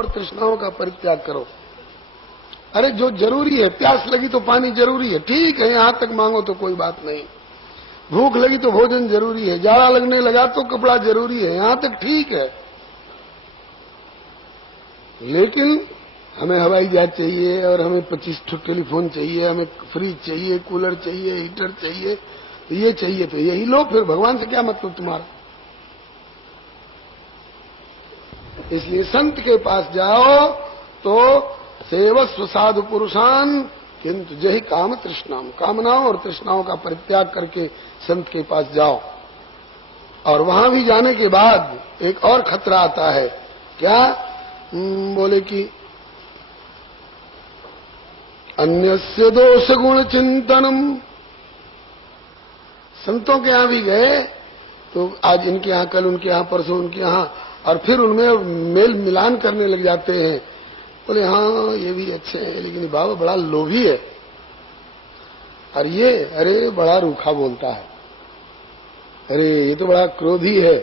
और तृष्णाओं का परित्याग करो। अरे जो जरूरी है, प्यास लगी तो पानी जरूरी है, ठीक है, यहां तक मांगो तो कोई बात नहीं। भूख लगी तो भोजन जरूरी है, जाड़ा लगने लगा तो कपड़ा जरूरी है, यहां तक ठीक है। लेकिन हमें हवाई जहाज चाहिए और हमें 25 टेलीफोन चाहिए, हमें फ्रिज चाहिए, कूलर चाहिए, हीटर चाहिए, ये चाहिए तो यही लो, फिर भगवान से क्या मतलब तुम्हारा। इसलिए संत के पास जाओ तो सेवस्व साधु पुरुषान किंतु जही काम तृष्णाम, कामनाओं और तृष्णाओं का परित्याग करके संत के पास जाओ। और वहां भी जाने के बाद एक और खतरा आता है, क्या? बोले कि अन्यस्य दोष गुण चिंतनम। संतों के यहां भी गए तो आज इनके यहां, कल उनके यहां, परसों उनके यहां, और फिर उनमें मेल मिलान करने लग जाते हैं। बोले हाँ ये भी अच्छे हैं, लेकिन बाबा बड़ा लोभी है, और ये अरे बड़ा रूखा बोलता है, अरे ये तो बड़ा क्रोधी है।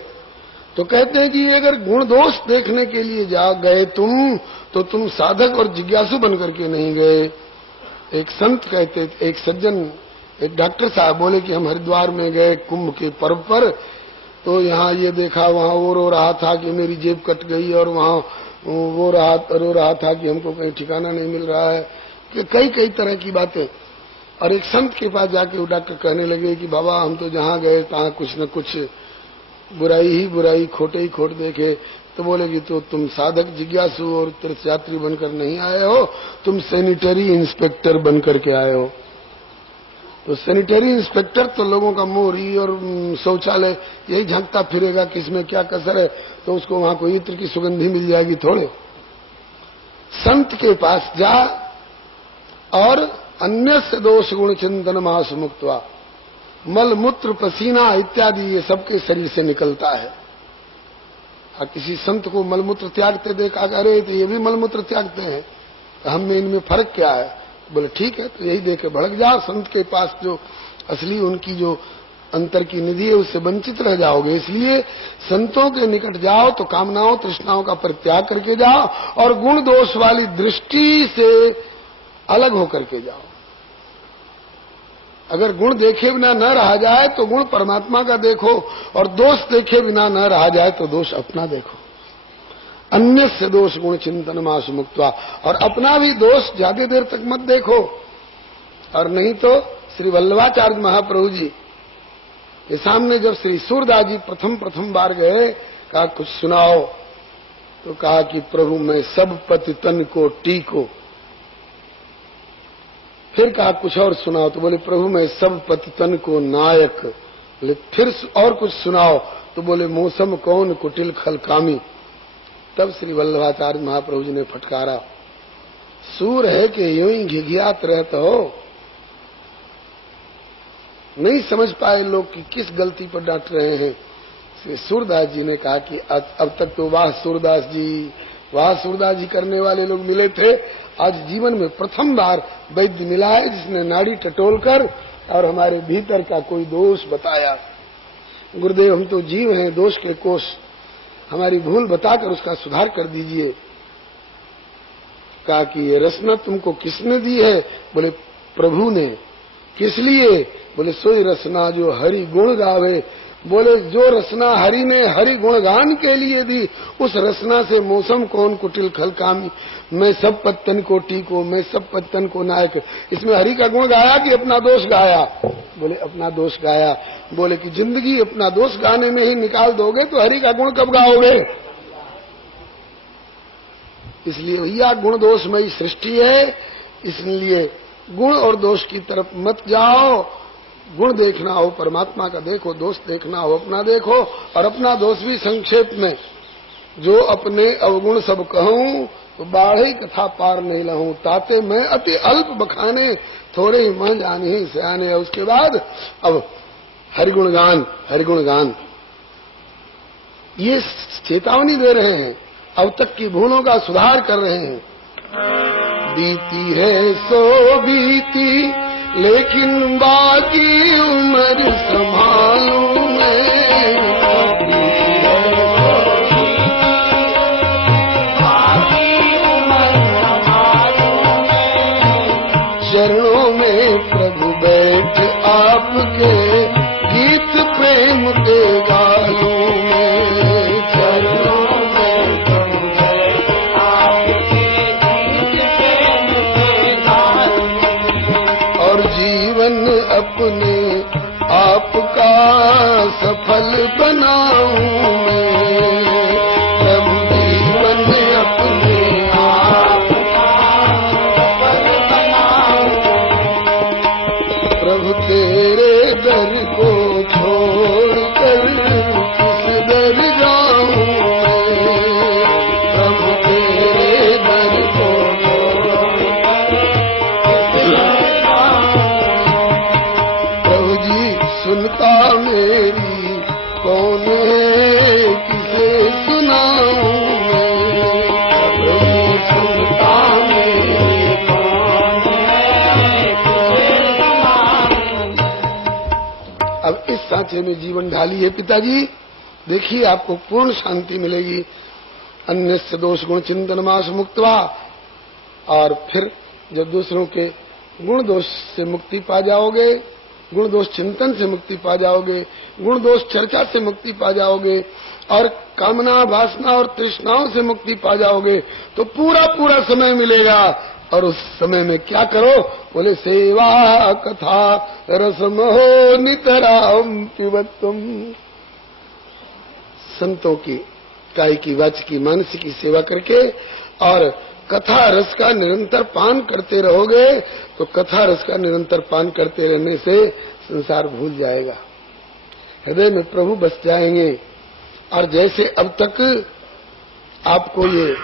तो कहते हैं कि अगर गुण दोष देखने के लिए जा गए तुम, तो तुम साधक और जिज्ञासु बन करके नहीं गए। एक संत कहते, एक सज्जन, एक डॉक्टर साहब बोले कि हम हरिद्वार में गए कुंभ के पर्व पर, तो यहाँ ये देखा, वहाँ वो रो रहा था कि मेरी जेब कट गई, और वहाँ वो रो रहा था कि हमको कहीं ठिकाना नहीं मिल रहा है, कि कई कई तरह की बातें। और एक संत के पास जाके वो डॉक्टर कहने लगे कि बाबा हम तो जहाँ गए तहाँ कुछ न कुछ बुराई ही बुराई, खोटे ही खोट देखे। तो बोले कि तो तुम साधक जिज्ञासु और तीर्थयात्री बनकर नहीं आए हो, तुम सैनिटरी इंस्पेक्टर बन करके आए हो। तो सैनिटरी इंस्पेक्टर तो लोगों का मोरी और शौचालय यही झांकता फिरेगा कि इसमें क्या कसर है, तो उसको वहां कोई इत्र की सुगंधी मिल जाएगी थोड़े। संत के पास जा और अन्य से दोष गुण चिंतन मास मुक्तवा, मल मूत्र पसीना इत्यादि ये सबके शरीर से निकलता है। और किसी संत को मलमूत्र त्यागते देखा, अरे तो ये भी मलमूत्र त्यागते हैं, तो हम में इनमें फर्क क्या है? बोले ठीक है, तो यही देखे भड़क जाओ, संत के पास जो असली उनकी जो अंतर की निधि है उससे वंचित रह जाओगे। इसलिए संतों के निकट जाओ तो कामनाओं तृष्णाओं का परित्याग करके जाओ, और गुण दोष वाली दृष्टि से अलग होकर के जाओ। अगर गुण देखे बिना न रहा जाए तो गुण परमात्मा का देखो, और दोष देखे बिना न रहा जाए तो दोष अपना देखो। अन्य से दोष गुण चिंतन मास मुक्त्वा, और अपना भी दोष ज्यादा देर तक मत देखो। और नहीं तो श्री वल्लभाचार्य महाप्रभु जी के सामने जब श्री सूरदास जी प्रथम बार गए, कहा कुछ सुनाओ, तो कहा कि प्रभु मैं सब पति तन को टीको। फिर कहा कुछ और सुनाओ, तो बोले प्रभु मैं सब पति तन को नायक। बोले फिर और कुछ सुनाओ, तो बोले मौसम कौन कुटिल खलकामी। तब श्री वल्लभाचार्य महाप्रभु जी ने फटकारा, सूर है कि यूं ही घिघियात रहते हो। नहीं समझ पाए लोग कि किस गलती पर डांट रहे हैं। श्री सूरदास जी ने कहा कि अब तक तो वाह सूरदास जी करने वाले लोग मिले थे, आज जीवन में प्रथम बार वैद्य मिला है जिसने नाड़ी टटोलकर और हमारे भीतर का कोई दोष बताया। गुरुदेव हम तो जीव हैं, दोष के कोष, हमारी भूल बताकर उसका सुधार कर दीजिए। कहा कि ये रसना तुमको किसने दी है? बोले प्रभु ने। किस लिए? बोले सोई रसना जो हरि गुण गावे। बोले जो रसना हरि ने हरि गुणगान के लिए दी, उस रसना से मौसम कौन कुटिल खलकामी। मैं सब पत्तन को टीको, मैं सब पत्तन को नायक। इसमें हरि का गुण गाया कि अपना दोष गाया? बोले अपना दोष गाया। बोले कि जिंदगी अपना दोष गाने में ही निकाल दोगे तो हरि का गुण कब गाओगे? इसलिए भैया गुण दोषमयी सृष्टि है, इसलिए गुण और दोष की तरफ मत जाओ। गुण देखना हो परमात्मा का देखो, दोष देखना हो अपना देखो। और अपना दोष भी संक्षेप में, जो अपने अवगुण सब कहूं तो बाढ़ी कथा पार नहीं लहूं। ताते मैं अति अल्प बखाने, थोड़े ही मन जाने ही सयाने। उसके बाद अब हरिगुण गान ये चेतावनी दे रहे हैं, अब तक की भूलों का सुधार कर रहे हैं। बीती है सो बीती, लेकिन बाकी उम्र संभालूं मैं। बीती है सो बीती, बाकी सांचे में जीवन ढालिए पिताजी, देखिए आपको पूर्ण शांति मिलेगी। अन्यस्य दोष गुण चिंतन मास मुक्तवा, और फिर जब दूसरों के गुण दोष से मुक्ति पा जाओगे, गुण दोष चिंतन से मुक्ति पा जाओगे, गुण दोष चर्चा से मुक्ति पा जाओगे, और कामना वासना और तृष्णाओं से मुक्ति पा जाओगे, तो पूरा पूरा समय मिलेगा। और उस समय में क्या करो? बोले सेवा कथा रसमहो नितराम पिबत्तम। संतों की काय की, वाच की, मानस की सेवा करके और कथा रस का निरंतर पान करते रहोगे, तो कथा रस का निरंतर पान करते रहने से संसार भूल जाएगा, हृदय में प्रभु बस जाएंगे। और जैसे अब तक आपको ये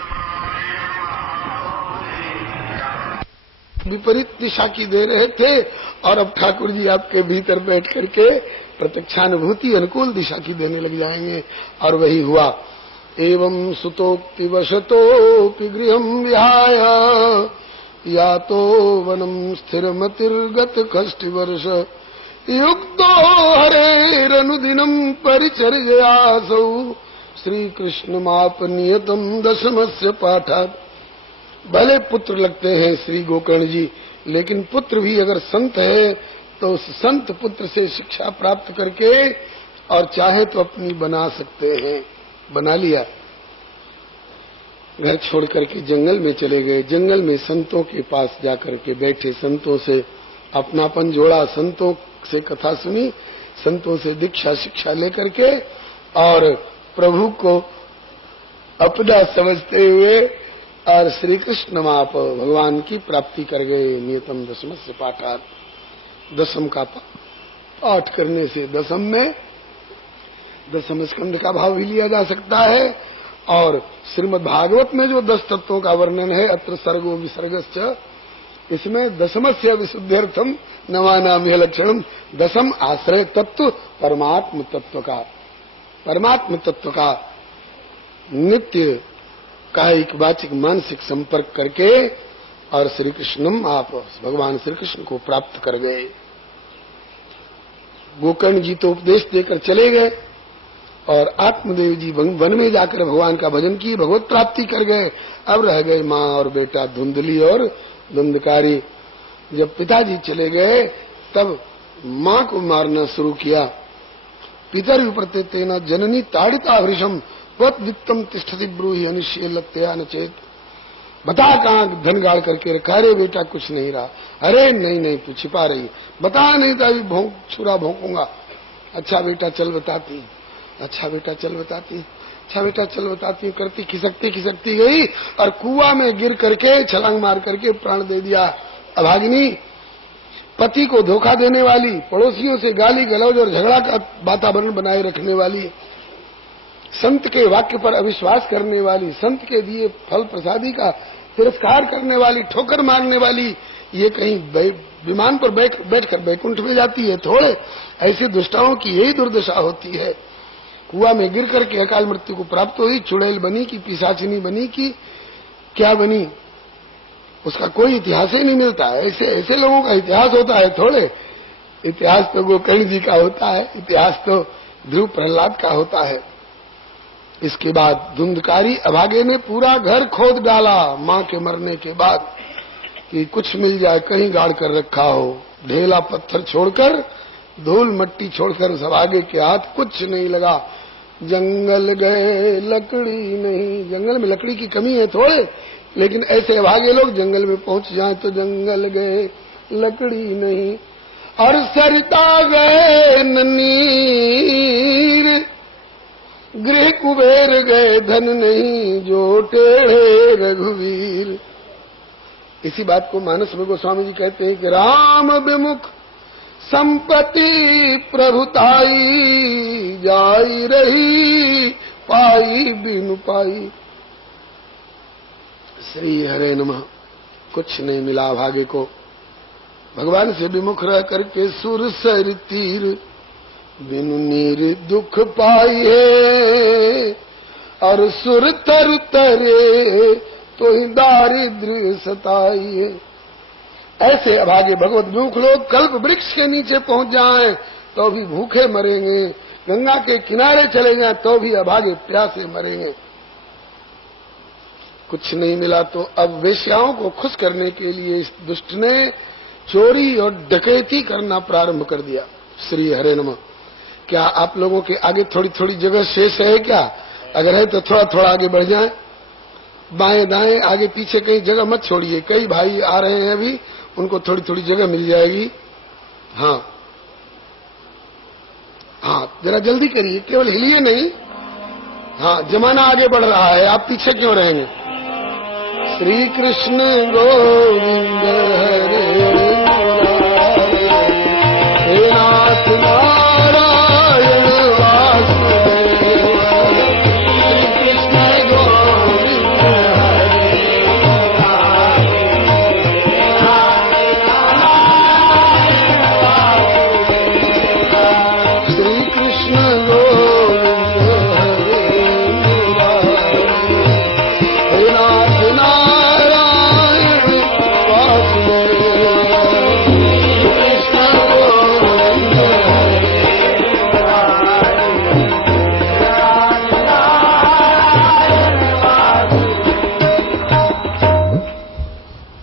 विपरीत दिशा की दे रहे थे, और अब ठाकुर जी आपके भीतर बैठ करके प्रत्यक्षानुभूति अनुकूल दिशा की देने लग जाएंगे। और वही हुआ। एवं सुतोक्ति वशतोपि गृहं विहाय यातो वनम स्थिरमतिर्गत कष्टिवर्ष युक्तो हरेरनुदिनं परिचर्यासौ श्रीकृष्णमाप नियतम दशमस्य पाठात्। भले पुत्र लगते हैं श्री गोकर्ण जी, लेकिन पुत्र भी अगर संत है तो उस संत पुत्र से शिक्षा प्राप्त करके और चाहे तो अपनी बना सकते हैं। बना लिया, घर छोड़ करके जंगल में चले गए, जंगल में संतों के पास जाकर के बैठे, संतों से अपनापन जोड़ा, संतों से कथा सुनी, संतों से दीक्षा शिक्षा लेकर के और प्रभु को अपना समझते हुए और श्री कृष्ण माप भगवान की प्राप्ति कर गए। नियतम दशमस्य पाठात्, दशम का पाठ करने से दशम में दशम स्कंध का भाव भी लिया जा सकता है। और श्रीमद् भागवत में जो 10 तत्वों का वर्णन है, अत्र सर्गो विसर्गश्च, इसमें दशमस्य विशुद्ध्यर्थम नवानाम्य लक्षणम, दशम आश्रय तत्व परमात्म तत्व का, परमात्म तत्व का नित्य कायिक वाचिक मानसिक संपर्क करके और श्री कृष्णम आप भगवान श्री कृष्ण को प्राप्त कर गए। गोकर्ण जी तो उपदेश देकर चले गए और आत्मदेव जी वन में जाकर भगवान का भजन किए, भगवत प्राप्ति कर गए। अब रह गए माँ और बेटा धुंधली और धुंधकारी। जब पिताजी चले गए तब माँ को मारना शुरू किया। पितर विप्रते तेना जननी ताड़िता वृषम वत वित्तम तिष्ठति ब्रूहि अनिश्चय लत्या न चेत। बता कहाँ धन गाड़ करके रखा? अरे बेटा कुछ नहीं रहा। अरे नहीं नहीं तू छिपा रही, बता नहीं तो अभी छुरा भोंकूंगा। अच्छा बेटा चल बताती, अच्छा बेटा चल बताती, अच्छा बेटा चल बताती, करती खिसकती गई और कुआं में गिर करके छलांग मार करके प्राण दे दिया। अभागिनी, पति को धोखा देने वाली, पड़ोसियों से गाली गलौज और झगड़ा का वातावरण बनाए रखने वाली, संत के वाक्य पर अविश्वास करने वाली, संत के दिए फल प्रसादी का तिरस्कार करने वाली, ठोकर मारने वाली, ये कहीं विमान पर बैठकर बैकुंठ में जाती है थोड़े। ऐसी दुष्टाओं की यही दुर्दशा होती है। कुआं में गिर करके अकाल मृत्यु को प्राप्त हुई, चुड़ैल बनी की पिशाचिनी बनी की क्या बनी, उसका कोई इतिहास ही नहीं मिलता। ऐसे लोगों का इतिहास होता है थोड़े। इतिहास तो गोकर्ण जी का होता है, इतिहास तो ध्रुव प्रहलाद का होता है। इसके बाद धुंधकारी अभागे ने पूरा घर खोद डाला माँ के मरने के बाद कि कुछ मिल जाए, कहीं गाड़ कर रखा हो। ढेला पत्थर छोड़कर, धूल मट्टी छोड़कर उस अभागे के हाथ कुछ नहीं लगा। जंगल गए लकड़ी नहीं, जंगल में लकड़ी की कमी है थोड़े, लेकिन ऐसे अभागे लोग जंगल में पहुंच जाएं तो जंगल गए लकड़ी नहीं। और सरिता गए ननीर, गृह कुबेर गए धन नहीं, जो टेढ़े रघुवीर। इसी बात को मानस में गोस्वामी जी कहते हैं कि राम विमुख संपत्ति प्रभुताई, जाई रही पाई बिनु पाई। श्री हरे नमः। कुछ नहीं मिला भाग्य को। भगवान से विमुख रह करके सुर सर तीर, बिनु नीर दुख पाइए, और सुर तर तरे तो ही दारिद्र्य सताइए। ऐसे अभागे भगवत विमुख लोग कल्प वृक्ष के नीचे पहुंच जाएं तो भी भूखे मरेंगे, गंगा के किनारे चले जाएं तो भी अभागे प्यासे मरेंगे। कुछ नहीं मिला तो अब वेश्याओं को खुश करने के लिए इस दुष्ट ने चोरी और डकैती करना प्रारंभ कर दिया। श्री हरे नमः। क्या आप लोगों के आगे थोड़ी थोड़ी जगह शेष है क्या? अगर है तो थोड़ा थोड़ा आगे बढ़ जाएं, बाएं दाएं आगे पीछे कहीं जगह मत छोड़िए। कई भाई आ रहे हैं अभी, उनको थोड़ी थोड़ी जगह मिल जाएगी। हाँ हाँ, जरा जल्दी करिए, केवल हिलिए नहीं। हाँ, जमाना आगे बढ़ रहा है, आप पीछे क्यों रहेंगे? श्री कृष्ण गोविंद हरे मुरारे, हे नाथ नारायण वासुदेव। श्री कृष्ण गोविंद हरे मुरारे, श्री कृष्ण गोविंद हरे मुरारे, हे नाथ नारायण वासुदेव। कृष्ण गोविंद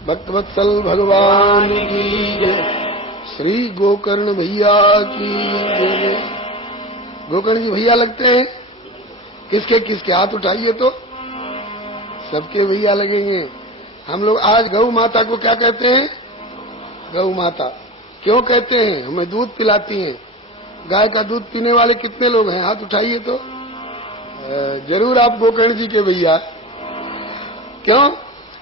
भक्तवत्सल भगवान की जय। श्री गोकर्ण भैया की जय। गोकर्ण जी भैया लगते हैं? किसके किसके हाथ उठाइए तो सबके भैया लगेंगे। हम लोग आज गौ माता को क्या कहते हैं? गौ माता। क्यों कहते हैं? हमें दूध पिलाती हैं। गाय का दूध पीने वाले कितने लोग हैं? हाथ उठाइए तो। जरूर आप गोकर्ण जी के भैया। क्यों?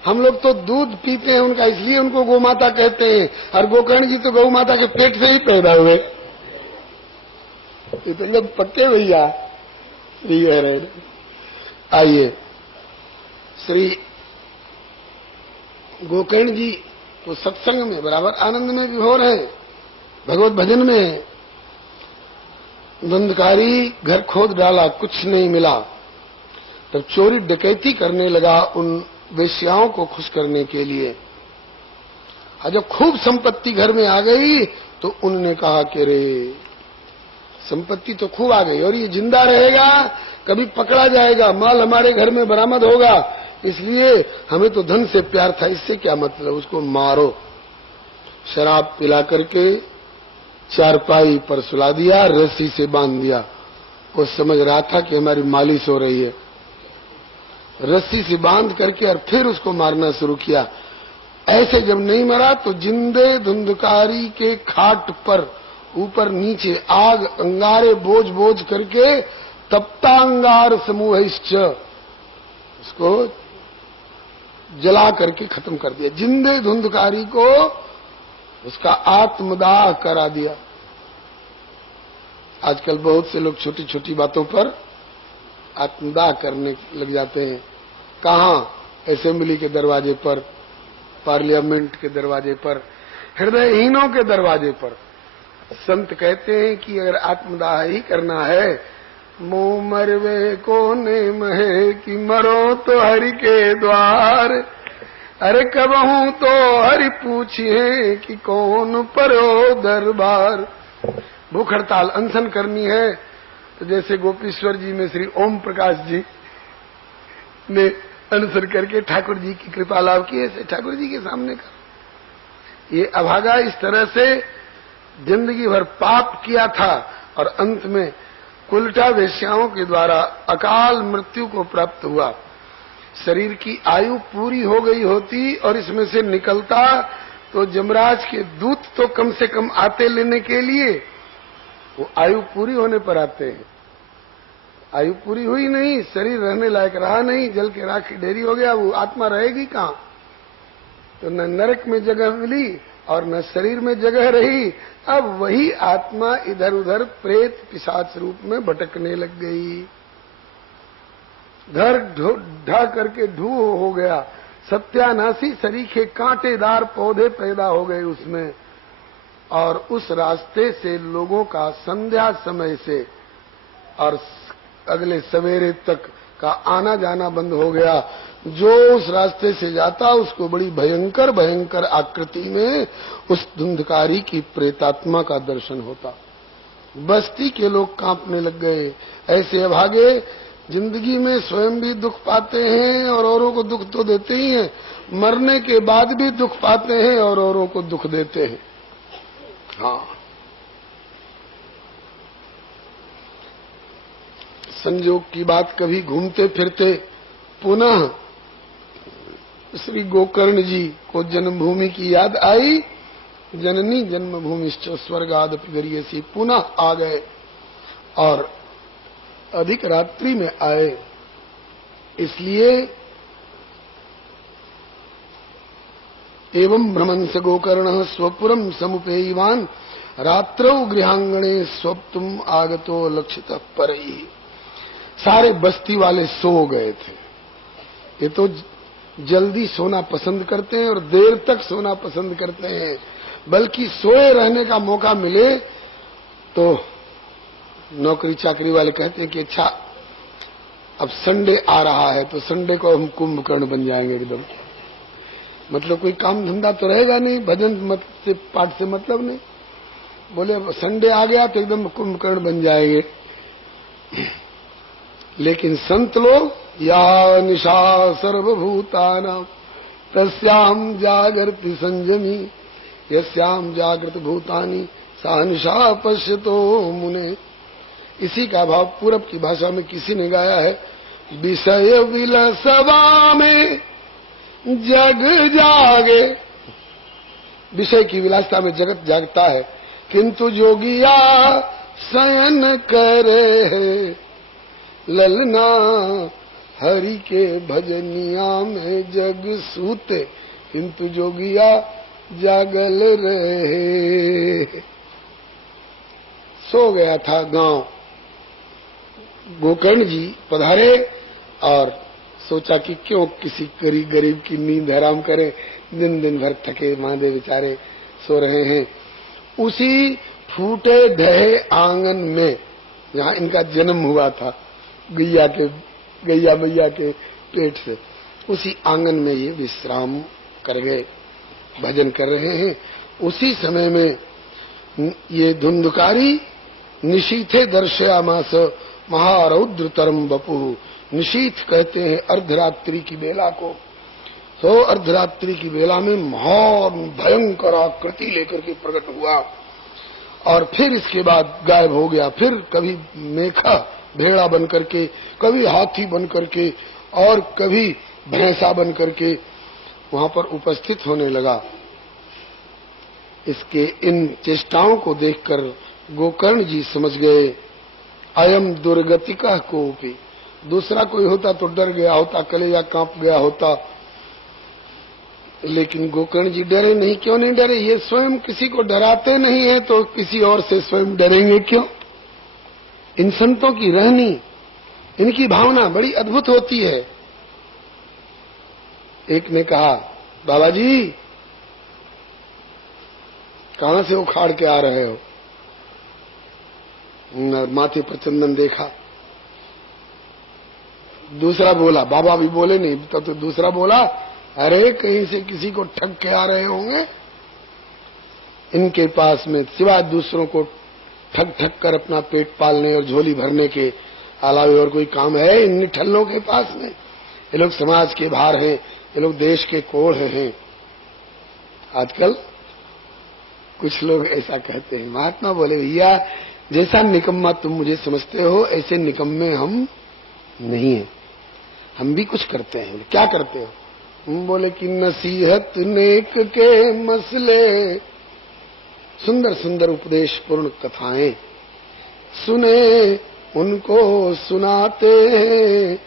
हम लोग तो दूध पीते हैं उनका, इसलिए उनको गौ माता कहते हैं। और गोकर्ण जी तो गौ माता के पेट से ही पैदा हुए, ये तो लोग पक्के भैया। श्री हरे। आइए, श्री गोकर्ण जी तो सत्संग में बराबर आनंद में विभोर है, भगवत भजन में है। धुंधकारी घर खोद डाला, कुछ नहीं मिला, तब चोरी डकैती करने लगा उन वेश्याओं को खुश करने के लिए। और जब खूब संपत्ति घर में आ गई तो उन्होंने कहा कि रे संपत्ति तो खूब आ गई और ये जिंदा रहेगा, कभी पकड़ा जाएगा, माल हमारे घर में बरामद होगा, इसलिए हमें तो धन से प्यार था, इससे क्या मतलब, उसको मारो। शराब पिला करके चारपाई पर सुला दिया, रस्सी से बांध दिया। वो समझ रहा था कि हमारी मालिश हो रही है, रस्सी से बांध करके और फिर उसको मारना शुरू किया। ऐसे जब नहीं मरा तो जिंदे धुंधकारी के खाट पर ऊपर नीचे आग अंगारे बोझ बोझ करके तप्तांगार समूहिश्च, उसको जला करके खत्म कर दिया। जिंदे धुंधकारी को उसका आत्मदाह करा दिया। आजकल बहुत से लोग छोटी छोटी बातों पर आत्मदाह करने लग जाते हैं। कहाँ? असेंबली के दरवाजे पर, पार्लियामेंट के दरवाजे पर, हृदयहीनों के दरवाजे पर। संत कहते हैं कि अगर आत्मदाह ही करना है, मुंह मरवे कोने महे कि मरो तो हरि के द्वार। अरे कबहू तो हरि पूछिए कि कौन परो दरबार। भूख हड़ताल अनशन करनी है तो जैसे गोपीश्वर जी में श्री ओम प्रकाश जी ने अनशन करके ठाकुर जी की कृपा लाभ की, ऐसे ठाकुर जी के सामने कर। ये अभागा इस तरह से जिंदगी भर पाप किया था और अंत में उल्टा वेश्याओं के द्वारा अकाल मृत्यु को प्राप्त हुआ। शरीर की आयु पूरी हो गई होती और इसमें से निकलता तो यमराज के दूत तो कम से कम आते लेने के लिए, वो आयु पूरी होने पर आते हैं। आयु पूरी हुई नहीं, शरीर रहने लायक रहा नहीं, जल के राख की ढेरी हो गया, वो आत्मा रहेगी कहाँ? तो न नरक में जगह मिली और न शरीर में जगह रही। अब वही आत्मा इधर उधर प्रेत पिशाच रूप में भटकने लग गई। घर ढा करके ढू हो गया, सत्यानाशी सरीखे कांटेदार पौधे पैदा हो गए उसमें, और उस रास्ते से लोगों का संध्या समय से और अगले सवेरे तक का आना जाना बंद हो गया। जो उस रास्ते से जाता उसको बड़ी भयंकर भयंकर आकृति में उस धुंधकारी की प्रेतात्मा का दर्शन होता। बस्ती के लोग कांपने लग गए। ऐसे अभागे जिंदगी में स्वयं भी दुख पाते हैं और औरों को दुख तो देते ही हैं, मरने के बाद भी दुख पाते हैं और औरों को दुख देते हैं। हाँ, संयोग की बात, कभी घूमते फिरते पुनः श्री गोकर्ण जी को जन्मभूमि की याद आई। जननी जन्मभूमिश्च स्वर्गादपि गरीयसी, पुनः आ गए और अधिक रात्रि में आए। इसलिए एवं भ्रमंस गोकर्ण स्वपुरम समुपेयवान रात्रौ गृहांगणे स्वप्तुम आगतो लक्षितः परई। सारे बस्ती वाले सो गए थे। ये तो जल्दी सोना पसंद करते हैं और देर तक सोना पसंद करते हैं, बल्कि सोए रहने का मौका मिले तो नौकरी चाकरी वाले कहते हैं कि अच्छा अब संडे आ रहा है तो संडे को हम कुंभकर्ण बन जाएंगे एकदम। मतलब कोई काम धंधा तो रहेगा नहीं, भजन मत से पाठ से मतलब नहीं। बोले अब संडे आ गया तो एकदम कुंभकर्ण बन जाएंगे। लेकिन संत लोग या निशा सर्वभूतानां तस्याम जागृति संयमी यस्याम जागृत भूतानि सा निशा पश्यतो मुने। इसी का भाव पूरब की भाषा में किसी ने गाया है, विषय विलसवा में जग जागे। विषय की विलासता में जगत जागता है, किंतु जोगिया शयन करे है। ललना हरि के भजनिया में जग सूते, किंतु जोगिया जागल रहे। सो गया था गांव। गोकर्ण जी पधारे और सोचा कि क्यों किसी गरीब की नींद हराम करे, दिन दिन भर थके मांदे बेचारे सो रहे हैं। उसी फूटे ढहे आंगन में जहां इनका जन्म हुआ था, गैया मैया के पेट से, उसी आंगन में ये विश्राम कर गए, भजन कर रहे हैं। उसी समय में ये धुंधकारी निशीथे दर्शयामास महारौद्रतरम बपु। निशीथ कहते हैं अर्धरात्रि की बेला को। तो अर्धरात्रि की बेला में महान भयंकर आकृति लेकर के प्रकट हुआ और फिर इसके बाद गायब हो गया। फिर कभी मेखा भेड़ा बन करके, कभी हाथी बन करके और कभी भैंसा बन करके वहां पर उपस्थित होने लगा। इसके इन चेष्टाओं को देखकर गोकर्ण जी समझ गए, अयम दुर्गतिका कोपी। दूसरा कोई होता तो डर गया होता, कलेजा कांप गया होता, लेकिन गोकर्ण जी डरे नहीं। क्यों नहीं डरे? ये स्वयं किसी को डराते नहीं है तो किसी और से स्वयं डरेंगे क्यों? इन संतों की रहनी, इनकी भावना बड़ी अद्भुत होती है। एक ने कहा, बाबा जी कहां से उखाड़ के आ रहे हो? माथे पर चंदन देखा। दूसरा बोला, बाबा भी बोले नहीं तब तो दूसरा बोला, अरे कहीं से किसी को ठग के आ रहे होंगे। इनके पास में सिवाय दूसरों को ठग ठग कर अपना पेट पालने और झोली भरने के अलावे और कोई काम है इन निठल्लों के पास में? ये लोग समाज के भार हैं, ये लोग देश के कोढ़ हैं। आजकल कुछ लोग ऐसा कहते हैं। महात्मा बोले, भैया जैसा निकम्मा तुम मुझे समझते हो ऐसे निकम्मे हम नहीं है, हम भी कुछ करते हैं। क्या करते हो? हम बोले कि नसीहत नेक के मसले, सुंदर सुंदर उपदेश पूर्ण कथाएं सुने उनको सुनाते हैं,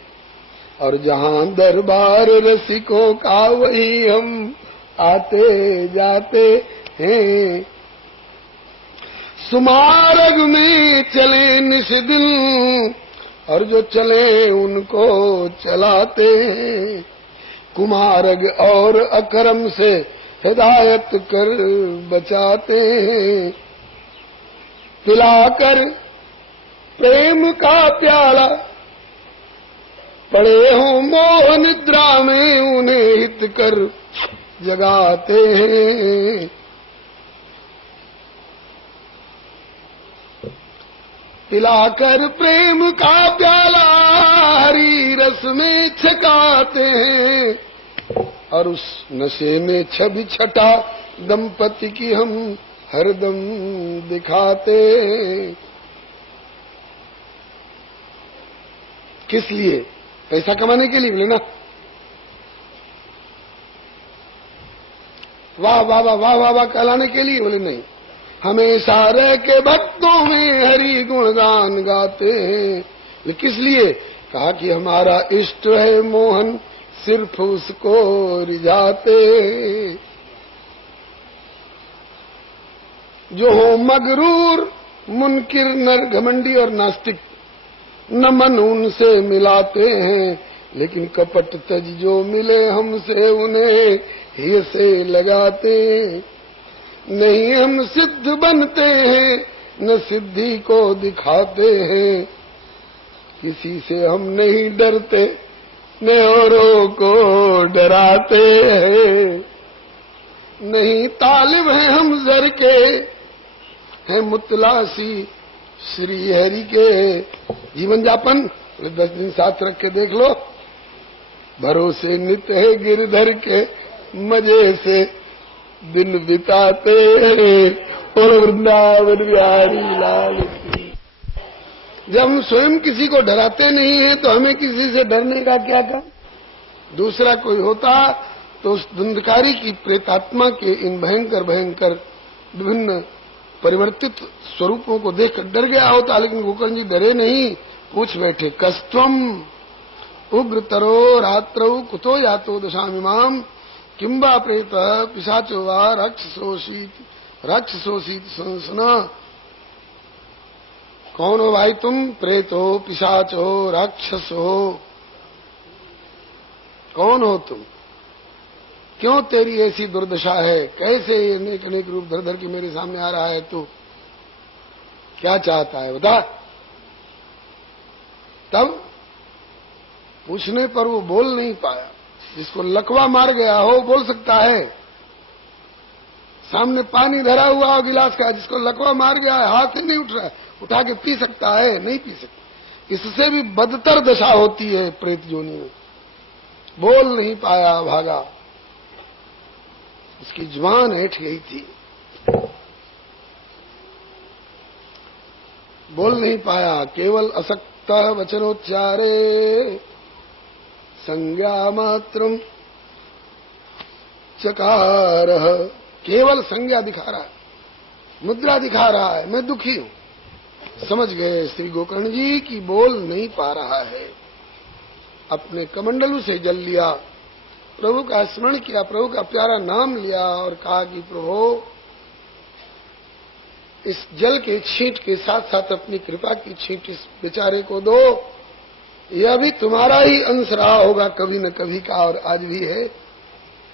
और जहां दरबार रसिकों का वही हम आते जाते हैं। सुमार्ग में चले निष्दिन, और जो चले उनको चलाते हैं। कुमार्ग और अकरम से हिदायत कर बचाते हैं। पिलाकर प्रेम का प्याला, पड़े हो मोह निद्रा में उन्हें हित कर जगाते हैं। पिलाकर प्रेम का प्याला हरी रस में छकाते हैं और उस नशे में छवि छटा दंपति की हम हरदम दिखाते। किस लिए? पैसा कमाने के लिए? बोले ना, वाह वाह वाह वाह वाह वाह कहलाने के लिए? बोले नहीं, हमेशा रह के भक्तों में हरि गुणगान गाते हैं। ये किस लिए? कहा कि हमारा इष्ट है मोहन, सिर्फ उसको रिझाते। जो हो मगरूर मुनकिर नर घमंडी और नास्तिक, न मन उनसे मिलाते हैं, लेकिन कपट तज जो मिले हमसे उन्हें ही से लगाते। नहीं हम सिद्ध बनते हैं न सिद्धि को दिखाते हैं, किसी से हम नहीं डरते न औरों को डराते हैं। नहीं तालिब हैं हम जर के, हैं मुतलासी श्री हरि के। जीवन यापन 10 दिन साथ रख के देख लो, भरोसे नित है गिरधर के, मजे से दिन बिताते और वृंदावन बिहारी लाल की। जब हम स्वयं किसी को डराते नहीं हैं तो हमें किसी से डरने का क्या काम? दूसरा कोई होता तो उस धुंधकारी की प्रेतात्मा के इन भयंकर भयंकर विभिन्न परिवर्तित स्वरूपों को देखकर डर गया होता, लेकिन गोकर्ण जी डरे नहीं। पूछ बैठे, कस्त्वम उग्रतरो रात्रौ कुतो यातो दशामिमाम किंबा प्रेत पिशाचो वा राक्षसोसीत संसना। कौन हो भाई तुम? प्रेत हो, पिशाच हो, राक्षस हो? कौन हो तुम? क्यों तेरी ऐसी दुर्दशा है? कैसे ये अनेक अनेक रूप धर धर के मेरे सामने आ रहा है? तू क्या चाहता है बता? तब पूछने पर वो बोल नहीं पाया। जिसको लकवा मार गया हो बोल सकता है, सामने पानी धरा हुआ हो गिलास का, जिसको लकवा मार गया है हाथ ही नहीं उठ रहा है, उठा के पी सकता है? नहीं पी सकता। इससे भी बदतर दशा होती है प्रेत योनि में। बोल नहीं पाया, भागा। उसकी जुबान ऐठ गई थी, बोल नहीं पाया। केवल असक्त वचनोच्चारे संज्ञा मात्रम चकार। केवल संज्ञा दिखा रहा है, मुद्रा दिखा रहा है, मैं दुखी हूं। समझ गए श्री गोकर्ण जी कि बोल नहीं पा रहा है। अपने कमंडलू से जल लिया, प्रभु का स्मरण किया, प्रभु का प्यारा नाम लिया और कहा कि प्रभु इस जल के छींट के साथ साथ अपनी कृपा की छींट इस बेचारे को दो। यह भी तुम्हारा ही अंश रहा होगा कभी न कभी का, और आज भी है।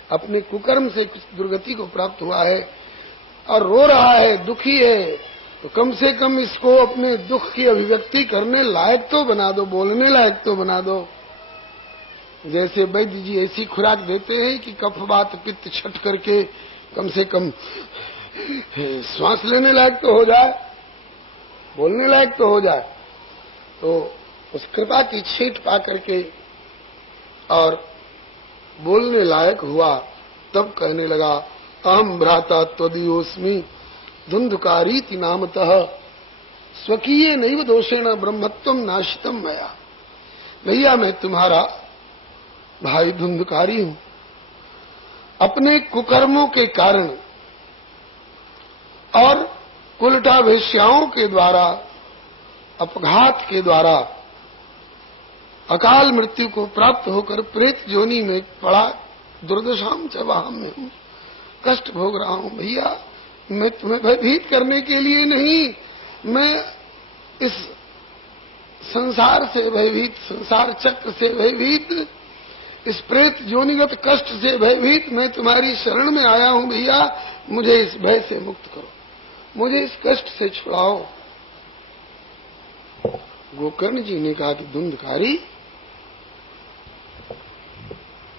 अपने कुकर्म से कुछ दुर्गति को प्राप्त हुआ है और रो रहा है, दुखी है, तो कम से कम इसको अपने दुख की अभिव्यक्ति करने लायक तो बना दो, बोलने लायक तो बना दो। जैसे वैद्य जी ऐसी खुराक देते हैं कि कफ वात पित्त छट करके कम से कम श्वास लेने लायक तो हो जाए, बोलने लायक तो हो जाए। तो उस कृपा की छींट पा करके और बोलने लायक हुआ। तब कहने लगा, अहम भ्राता त्वदीयोस्मि धुंधकारीति नामतः स्वकीय नैव दोषेण ब्रह्मत्वम नाशितम मया। भैया मैं तुम्हारा भाई धुंधकारी हूं। अपने कुकर्मों के कारण और उल्टा वेश्याओं के द्वारा, अपघात के द्वारा अकाल मृत्यु को प्राप्त होकर प्रेत योनि में पड़ा दुर्दशाम चवाहम में हूं, कष्ट भोग रहा हूं। भैया मैं तुम्हें भयभीत करने के लिए नहीं, मैं इस संसार से भयभीत, संसार चक्र से भयभीत, इस प्रेत योनिगत कष्ट से भयभीत मैं तुम्हारी शरण में आया हूं। भैया मुझे इस भय से मुक्त करो, मुझे इस कष्ट से छुड़ाओ। गोकर्ण जी ने कहा कि धुंधकारी,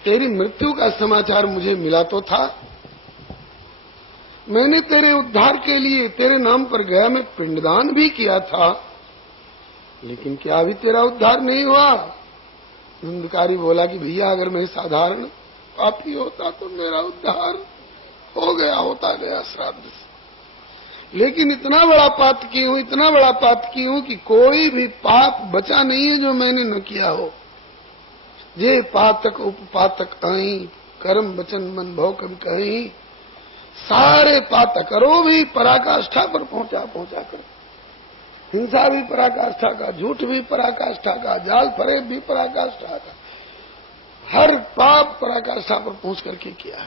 तेरी मृत्यु का समाचार मुझे मिला तो था, मैंने तेरे उद्धार के लिए तेरे नाम पर गया में पिंडदान भी किया था, लेकिन क्या अभी तेरा उद्धार नहीं हुआ? धुंधकारी बोला कि भैया अगर मैं साधारण पापी होता तो मेरा उद्धार हो गया, होता गया श्राद्ध से। लेकिन इतना बड़ा पाप की हूं, इतना बड़ा पाप की हूं कि कोई भी पाप बचा नहीं है जो मैंने न किया हो। जे पातक उपपातक आई, कर्म वचन मन भव कभी कहीं, सारे पातक करो भी पराकाष्ठा पर पहुंचा कर। हिंसा भी पराकाष्ठा का, झूठ भी पराकाष्ठा का, जाल फरेब भी पराकाष्ठा का, हर पाप पराकाष्ठा पर पहुंच करके किया।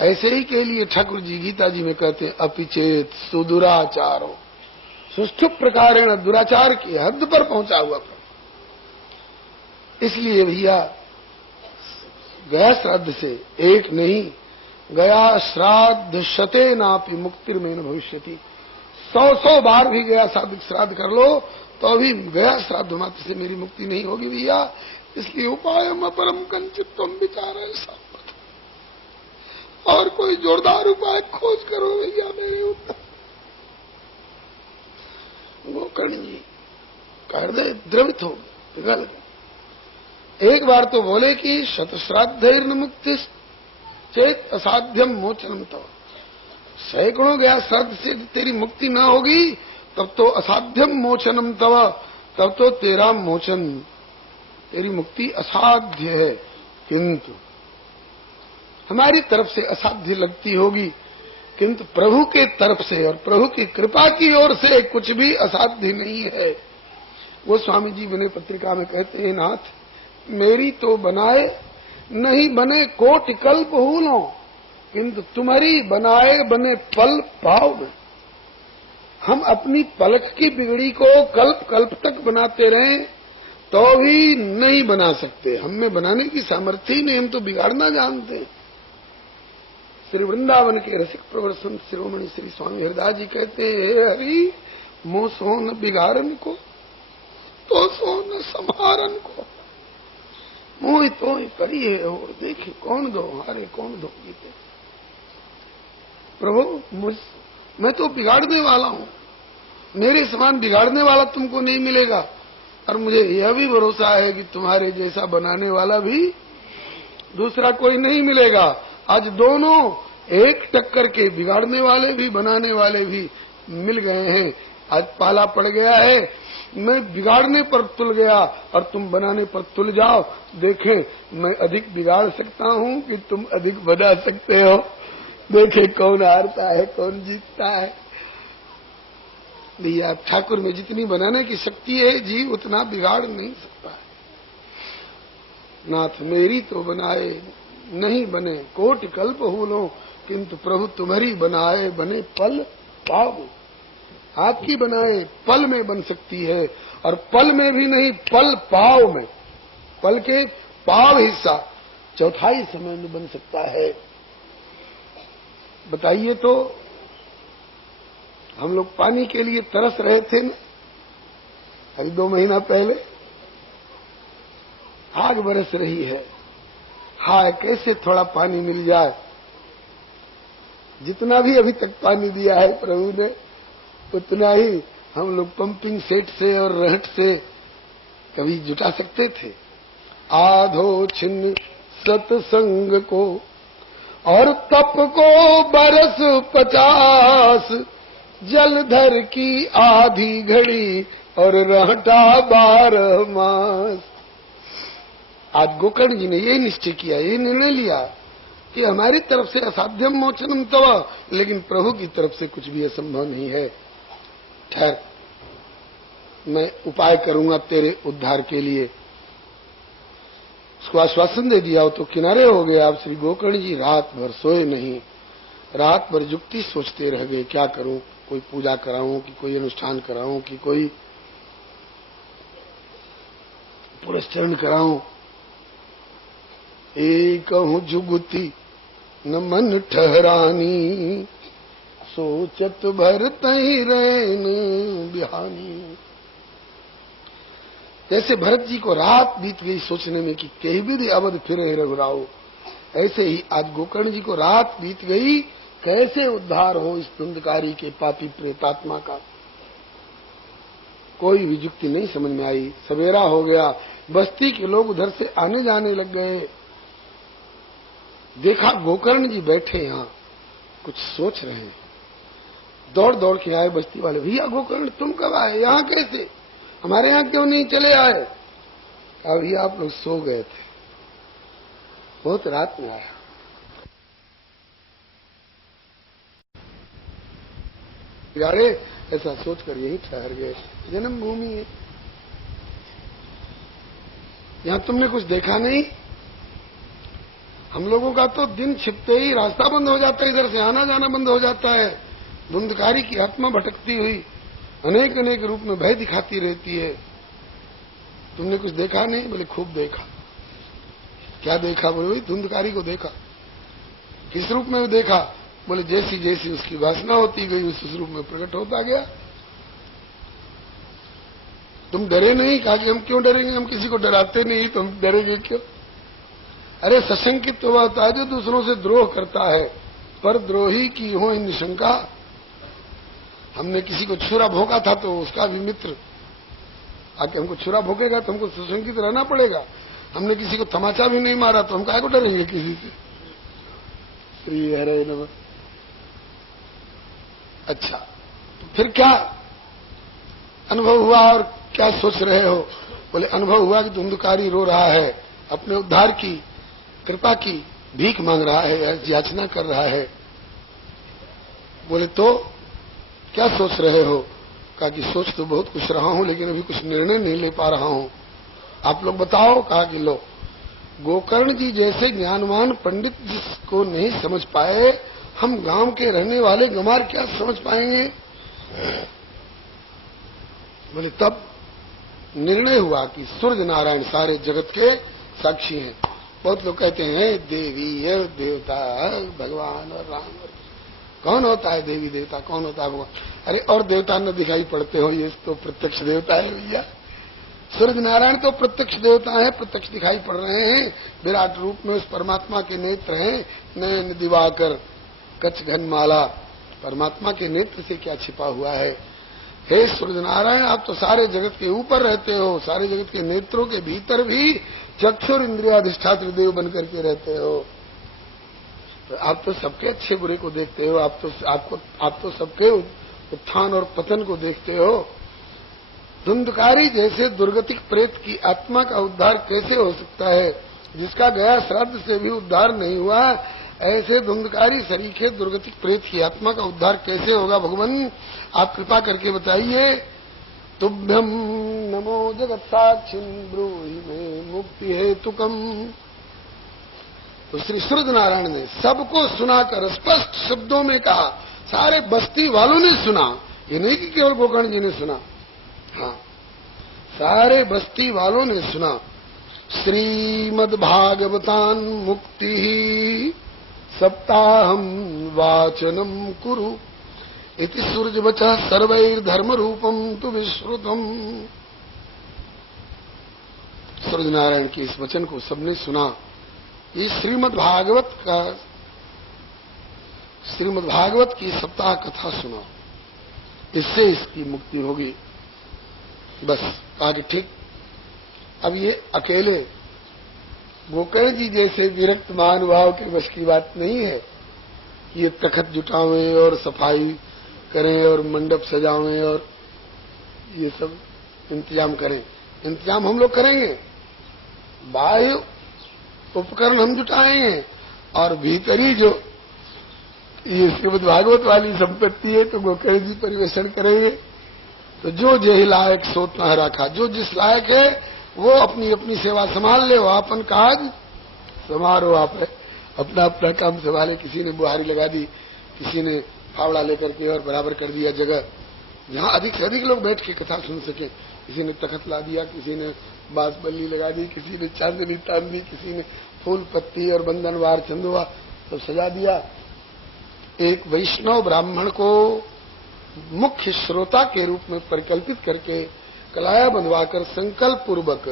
ऐसे ही के लिए ठाकुर जी गीता जी में कहते हैं अपिचेत सुदुराचारो, सुष्ठु प्रकारेण दुराचार की हद पर पहुंचा हुआ। इसलिए भैया गया श्राद्ध से एक नहीं, गया श्राद्ध शते नापि मुक्तिर्मेन भविष्यति। 100 बार भी गया श्राद्ध कर लो तो अभी गया श्राद्ध मात्र से मेरी मुक्ति नहीं होगी भैया। इसलिए उपायम अपरम कंचित तुम विचार ऐसा, और कोई जोरदार उपाय खोज करो भैया मेरे ऊपर। गोकर्ण जी का हृदय द्रवित हो पिघल गए। एक बार तो बोले कि शतश्राद्धैर्न मुक्ति चेत असाध्यम मोचनम तव, सैकड़ों गया श्राद्ध से तेरी मुक्ति ना होगी तब तो असाध्यम मोचनम तव, तब तो तेरा मोचन, तेरी मुक्ति असाध्य है। किंतु हमारी तरफ से असाध्य लगती होगी, किंतु प्रभु के तरफ से और प्रभु की कृपा की ओर से कुछ भी असाध्य नहीं है। वो स्वामी जी विनय पत्रिका में कहते हैं, नाथ मेरी तो बनाए नहीं बने कोटि कल्प हूलो, किंतु तुम्हारी बनाए बने पल पाव में। हम अपनी पलक की बिगड़ी को कल्प कल्प तक बनाते रहें तो भी नहीं बना सकते। हम में बनाने की सामर्थ्य ही नहीं, हम तो बिगाड़ना जानते हैं। श्री वृंदावन के रसिक प्रवर संत शिरोमणि श्री स्वामी हरिदास जी कहते हैं, हरि मोह सो न बिगाड़न को, तो सो न संहारन को, मोह तो करिए और देखे कौन दो हारे कौन दो जीते। प्रभु मैं तो बिगाड़ने वाला हूं, मेरे समान बिगाड़ने वाला तुमको नहीं मिलेगा, और मुझे यह भी भरोसा है कि तुम्हारे जैसा बनाने वाला भी दूसरा कोई नहीं मिलेगा। आज दोनों एक टक्कर के, बिगाड़ने वाले भी बनाने वाले भी मिल गए हैं। आज पाला पड़ गया है, मैं बिगाड़ने पर तुल गया और तुम बनाने पर तुल जाओ, देखें मैं अधिक बिगाड़ सकता हूं कि तुम अधिक बना सकते हो। देखें कौन हारता है कौन जीतता है। भैया ठाकुर में जितनी बनाने की शक्ति है जीव उतना बिगाड़ नहीं सकता। नाथ मेरी तो बनाए नहीं बने कोटि कल्प हूलो, किंतु प्रभु तुम्हारी बनाए बने पल पाव। आपकी बनाए पल में बन सकती है, और पल में भी नहीं पल पाव में, पल के पाव हिस्सा चौथाई समय में बन सकता है। बताइए तो हम लोग पानी के लिए तरस रहे थे ना, अभी 2 महीना पहले आग बरस रही है, हाय कैसे थोड़ा पानी मिल जाए। जितना भी अभी तक पानी दिया है प्रभु ने उतना ही हम लोग पंपिंग सेट से और रहट से कभी जुटा सकते थे। आधो छिन्न सत्संग को और तप को बरस 50, जलधर की आधी घड़ी और रहटा 12 मास। आज गोकर्ण जी ने ये निश्चय किया, ये निर्णय लिया कि हमारी तरफ से असाध्यम मोचनम तव, लेकिन प्रभु की तरफ से कुछ भी असंभव नहीं है। ठहर, मैं उपाय करूंगा तेरे उद्धार के लिए। उसको आश्वासन दे दिया तो किनारे हो गए। आप श्री गोकर्ण जी रात भर सोए नहीं, रात भर जुक्ति सोचते रह गए, क्या करूं, कोई पूजा कराऊं कि कोई अनुष्ठान कराऊं कि कोई पुरस्चरण कराऊं। एकहूं जुगती न मन ठहरानी, सोचत भर तही रैन बिहानी। जैसे भरत जी को रात बीत गई सोचने में कि कहीं भी अवध फिरे रघुराओ, ऐसे ही आज गोकर्ण जी को रात बीत गई कैसे उद्धार हो इस धुंधकारी के पापी प्रेतात्मा का। कोई भी युक्ति नहीं समझ में आई। सवेरा हो गया, बस्ती के लोग उधर से आने जाने लग गए। देखा गोकर्ण जी बैठे यहाँ कुछ सोच रहे हैं। दौड़ दौड़ के आए बस्ती वाले, भैया गोकर्ण तुम कब आए, यहाँ कैसे, हमारे यहाँ क्यों नहीं चले आए? अभी आप लोग सो गए थे, बहुत रात में आया। यारे ऐसा सोचकर यही ठहर गए, जन्मभूमि है, यहां तुमने कुछ देखा नहीं। हम लोगों का तो दिन छिपते ही रास्ता बंद हो जाता है, इधर से आना जाना बंद हो जाता है। धुंधकारी की आत्मा भटकती हुई अनेक अनेक रूप में भय दिखाती रहती है। तुमने कुछ देखा नहीं? बोले खूब देखा। क्या देखा? बोले वही धुंधकारी को देखा। किस रूप में देखा? बोले जैसी जैसी उसकी वासना होती गई उस रूप में प्रकट होता गया। तुम डरे नहीं? कहा कि हम क्यों डरेंगे, हम किसी को डराते नहीं, तुम डरेंगे क्यों? अरे सशंकित तो वह होता है जो दूसरों से द्रोह करता है, पर द्रोही की हो निशंका। हमने किसी को छुरा भोंका था तो उसका भी मित्र आके हमको छुरा भोंकेगा तो हमको सशंकित रहना पड़ेगा। हमने किसी को तमाचा भी नहीं मारा तो हम काहे को डरेंगे किसी से? श्री हरे नमः। अच्छा, तो फिर क्या अनुभव हुआ और क्या सोच रहे हो? बोले अनुभव हुआ कि धुंधकारी रो रहा है, अपने उद्धार की कृपा की भीख मांग रहा है, याचना कर रहा है। बोले तो क्या सोच रहे हो? कहा कि सोच तो बहुत कुछ रहा हूं लेकिन अभी कुछ निर्णय नहीं ले पा रहा हूं, आप लोग बताओ। कहा कि लो, गोकर्ण जी जैसे ज्ञानवान पंडित जिसको नहीं समझ पाए, हम गांव के रहने वाले गंवार क्या समझ पाएंगे? बोले तब निर्णय हुआ कि सूर्य नारायण सारे जगत के साक्षी हैं। बहुत लोग कहते हैं देवी है, देवता है, भगवान और राम। कौन होता है देवी देवता, कौन होता है भगवान? अरे और देवता न दिखाई पड़ते हो, ये तो प्रत्यक्ष देवता है भैया। सूर्य नारायण तो प्रत्यक्ष देवता है, प्रत्यक्ष दिखाई पड़ रहे हैं। विराट रूप में उस परमात्मा के नेत्र हैं, नयन दिवाकर कच्छ घनमाला। परमात्मा के नेत्र से क्या छिपा हुआ है? हे सूर्य नारायण, आप तो सारे जगत के ऊपर रहते हो, सारे जगत के नेत्रों के भीतर भी चक्षुर इंद्रियाधिष्ठात्र देव बनकर के रहते हो। तो आप तो सबके अच्छे बुरे को देखते हो, आप तो सबके उत्थान और पतन को देखते हो। धुंधकारी जैसे दुर्गतिक प्रेत की आत्मा का उद्धार कैसे हो सकता है, जिसका गया श्राद्ध से भी उद्धार नहीं हुआ? ऐसे धुंधकारी सरीखे दुर्गतिक प्रेत की आत्मा का उद्धार कैसे होगा? भगवान आप कृपा करके बताइए। तुभ्यम नमो जगत साक्षिन् ब्रूहि मे मुक्ति हेतुकम। तो श्री सूर्य नारायण ने सबको सुनाकर स्पष्ट शब्दों में कहा, सारे बस्ती वालों ने सुना, ये नहीं कि केवल गोकर्ण जी ने सुना, हाँ सारे बस्ती वालों ने सुना। श्रीमद्भागवतान मुक्ति सप्ताहम वाचनम कुरु इति सूर्यवचः सर्वैर्धर्म रूपम तु विश्रुतम। सूर्य नारायण के इस वचन को सबने सुना। ये श्रीमद् भागवत की सप्ताह कथा सुना, इससे इसकी मुक्ति होगी। बस आगे ठीक। अब ये अकेले गोकर्ण जी जैसे विरक्त महानुभाव के बस की बात नहीं है। ये तखत जुटावें और सफाई करें और मंडप सजावें और ये सब इंतजाम करें। इंतजाम हम लोग करेंगे, बाह्य उपकरण हम जुटाएंगे और भीतरी जो ये श्रीमद् भागवत वाली संपत्ति है तो गोकर्ण जी परिवेषण करेंगे। तो जो जही लायक सोतना रखा, जो जिस लायक है वो अपनी अपनी सेवा संभाल ले, वो अपन काज संभालो। आप अपना अपना काम संभाले। किसी ने बुहारी लगा दी, किसी ने फावड़ा लेकर के और बराबर कर दिया जगह जहां अधिक से अधिक लोग बैठ के कथा सुन सके। किसी ने तखत ला दिया, किसी ने बांस बल्ली लगा दी, किसी ने चांदनी तान दी, किसी ने फूल पत्ती और बंधनवार चंदुआ सब सजा दिया। एक वैष्णव ब्राह्मण को मुख्य श्रोता के रूप में परिकल्पित करके कलाया बंधवाकर संकल्प पूर्वक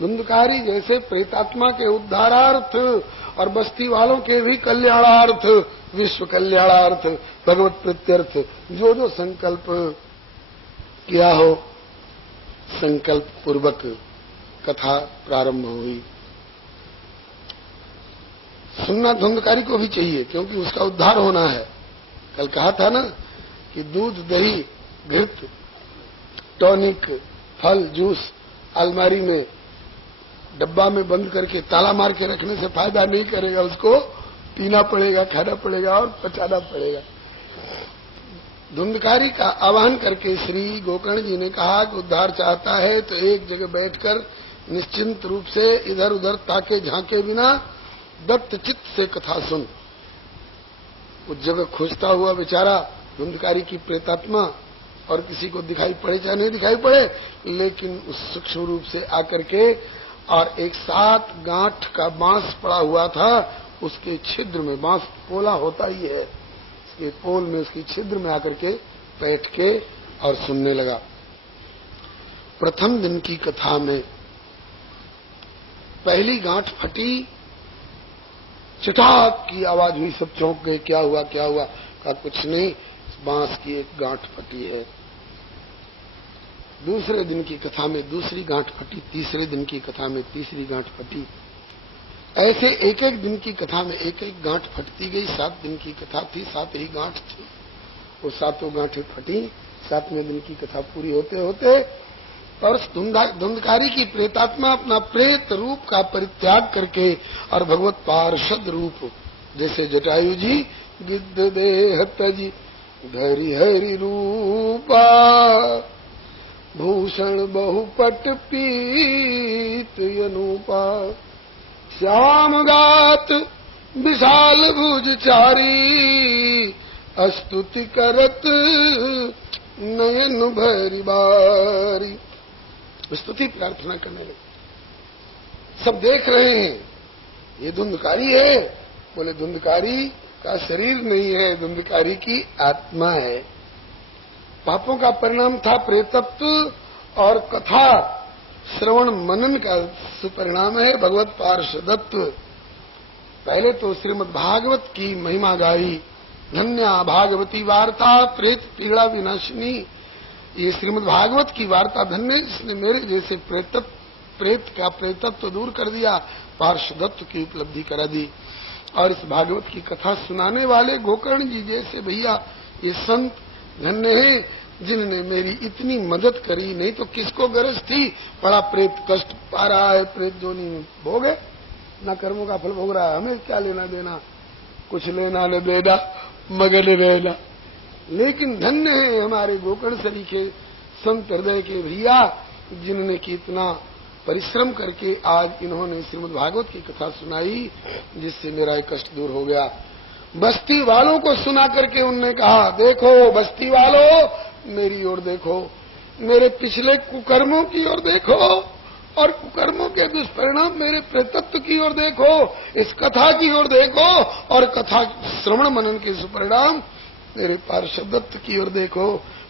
धुंधकारी जैसे प्रेतात्मा के उद्धारार्थ और बस्ती वालों के भी कल्याणार्थ, विश्व कल्याणार्थ, भगवत प्रत्यर्थ जो जो संकल्प किया हो संकल्प पूर्वक कथा प्रारंभ हुई। सुनना धुंधकारी को भी चाहिए, क्योंकि उसका उद्धार होना है। कल कहा था ना कि दूध, दही, घृत, टॉनिक, फल, जूस अलमारी में डब्बा में बंद करके ताला मार के रखने से फायदा नहीं करेगा, उसको पीना पड़ेगा, खाना पड़ेगा और पचाना पड़ेगा। धुंधकारी का आह्वान करके श्री गोकर्ण जी ने कहा कि उद्धार चाहता है तो एक जगह बैठकर निश्चिंत रूप से इधर उधर ताके झांके बिना दत्त चित्त से कथा सुन। उस जगह खोजता हुआ बेचारा धुंधकारी की प्रेतात्मा, और किसी को दिखाई पड़े चाहे नहीं दिखाई पड़े, लेकिन उस सूक्ष्म रूप से आकर के, और एक 7 गांठ का बांस पड़ा हुआ था, उसके छिद्र में, बांस पोला होता ही है, उसके पोल में, उसकी छिद्र में आकर के बैठ के और सुनने लगा। प्रथम दिन की कथा में पहली गांठ फटी, चटाक की आवाज हुई, सब चौंक गए, क्या हुआ क्या हुआ? कहा कुछ नहीं, बांस की एक गांठ फटी है। दूसरे दिन की कथा में दूसरी गांठ फटी, तीसरे दिन की कथा में तीसरी गांठ फटी। ऐसे एक एक दिन की कथा में एक एक गांठ फटती गई। 7 दिन की कथा थी, 7 ही गांठ थी, वो 7 गांठें फटी। 7वें दिन की कथा पूरी होते होते और धुंधकारी की प्रेतात्मा अपना प्रेत रूप का परित्याग करके और भगवत पार्षद रूप, जैसे जटायु जी गिद्ध देह तजी धरि हरि रूपा, भूषण बहुपट पीत अनूपा, श्याम गात विशाल भुज चारी, अस्तुति करत नयन भरी बारी। स्तुति प्रार्थना करने लगे। सब देख रहे हैं, ये धुंधकारी है। बोले धुंधकारी का शरीर नहीं है, धुंधकारी की आत्मा है। पापों का परिणाम था प्रेतत्व, और कथा श्रवण मनन का सुपरिणाम है भगवत पार्षदत्व। पहले तो श्रीमद् भागवत की महिमा गाई, धन्या भागवती वार्ता प्रेत पीड़ा विनाशिनी। ये श्रीमद् भागवत की वार्ता धन्य, जिसने मेरे जैसे प्रेत का प्रेतत्व दूर कर दिया, पार्षदत्व की उपलब्धि करा दी। और इस भागवत की कथा सुनाने वाले गोकर्ण जी जैसे भैया, ये संत धन्य हैं, जिन्होंने मेरी इतनी मदद करी। नहीं तो किसको गरज थी? बड़ा प्रेत कष्ट पा रहा है, प्रेत जोनी में भोगे, ना कर्मों का फल भोग रहा है, हमें क्या लेना देना, कुछ लेना न देना, मगन रहना। लेकिन धन्य है हमारे गोकर्ण सरीखे संत हृदय के भैया, जिन्होंने कि इतना परिश्रम करके आज इन्होंने श्रीमद् भागवत की कथा सुनाई, जिससे मेरा एक कष्ट दूर हो गया। बस्ती वालों को सुना करके उनने कहा, देखो बस्ती वालों, मेरी ओर देखो, मेरे पिछले कुकर्मों की ओर देखो, और कुकर्मों के दुष्परिणाम मेरे प्रेतत्व की ओर देखो, इस कथा की ओर देखो, और कथा श्रवण मनन के सुपरिणाम मेरे पार्षदत्व की ओर देखो।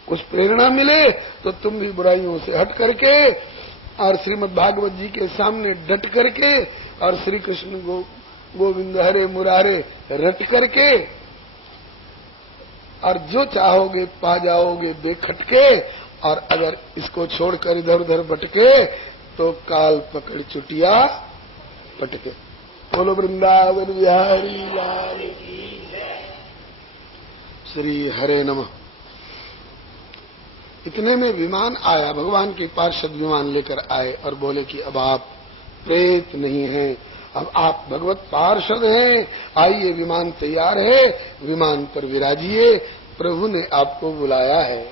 कुछ प्रेरणा मिले तो तुम भी बुराइयों से हट करके और श्रीमद् भागवत जी के सामने डट करके और श्री कृष्ण गोविंद हरे मुरारे रट करके और जो चाहोगे पा जाओगे बेखटके। और अगर इसको छोड़कर इधर उधर भटके तो काल पकड़ चुटिया पटके। बोलो वृंदावन बिहारी लाल की श्री हरे नमः। इतने में विमान आया, भगवान के पार्षद विमान लेकर आए और बोले कि अब आप प्रेत नहीं हैं, अब आप भगवत पार्षद हैं, आइए विमान तैयार है, विमान पर विराजिए, प्रभु ने आपको बुलाया है।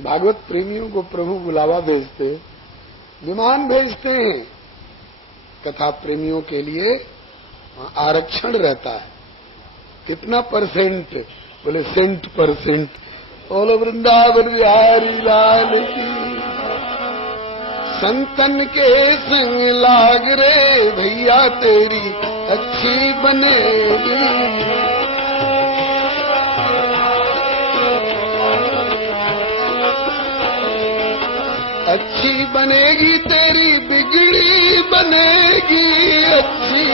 भागवत प्रेमियों को प्रभु बुलावा भेजते, विमान भेजते हैं। कथा प्रेमियों के लिए आरक्षण रहता है। कितना परसेंट? बोले 100%। बोलो वृंदावन बिहारी लाल की। संतन के संग लाग रे भैया तेरी अच्छी बनेगी, अच्छी बनेगी तेरी बिगड़ी बनेगी अच्छी।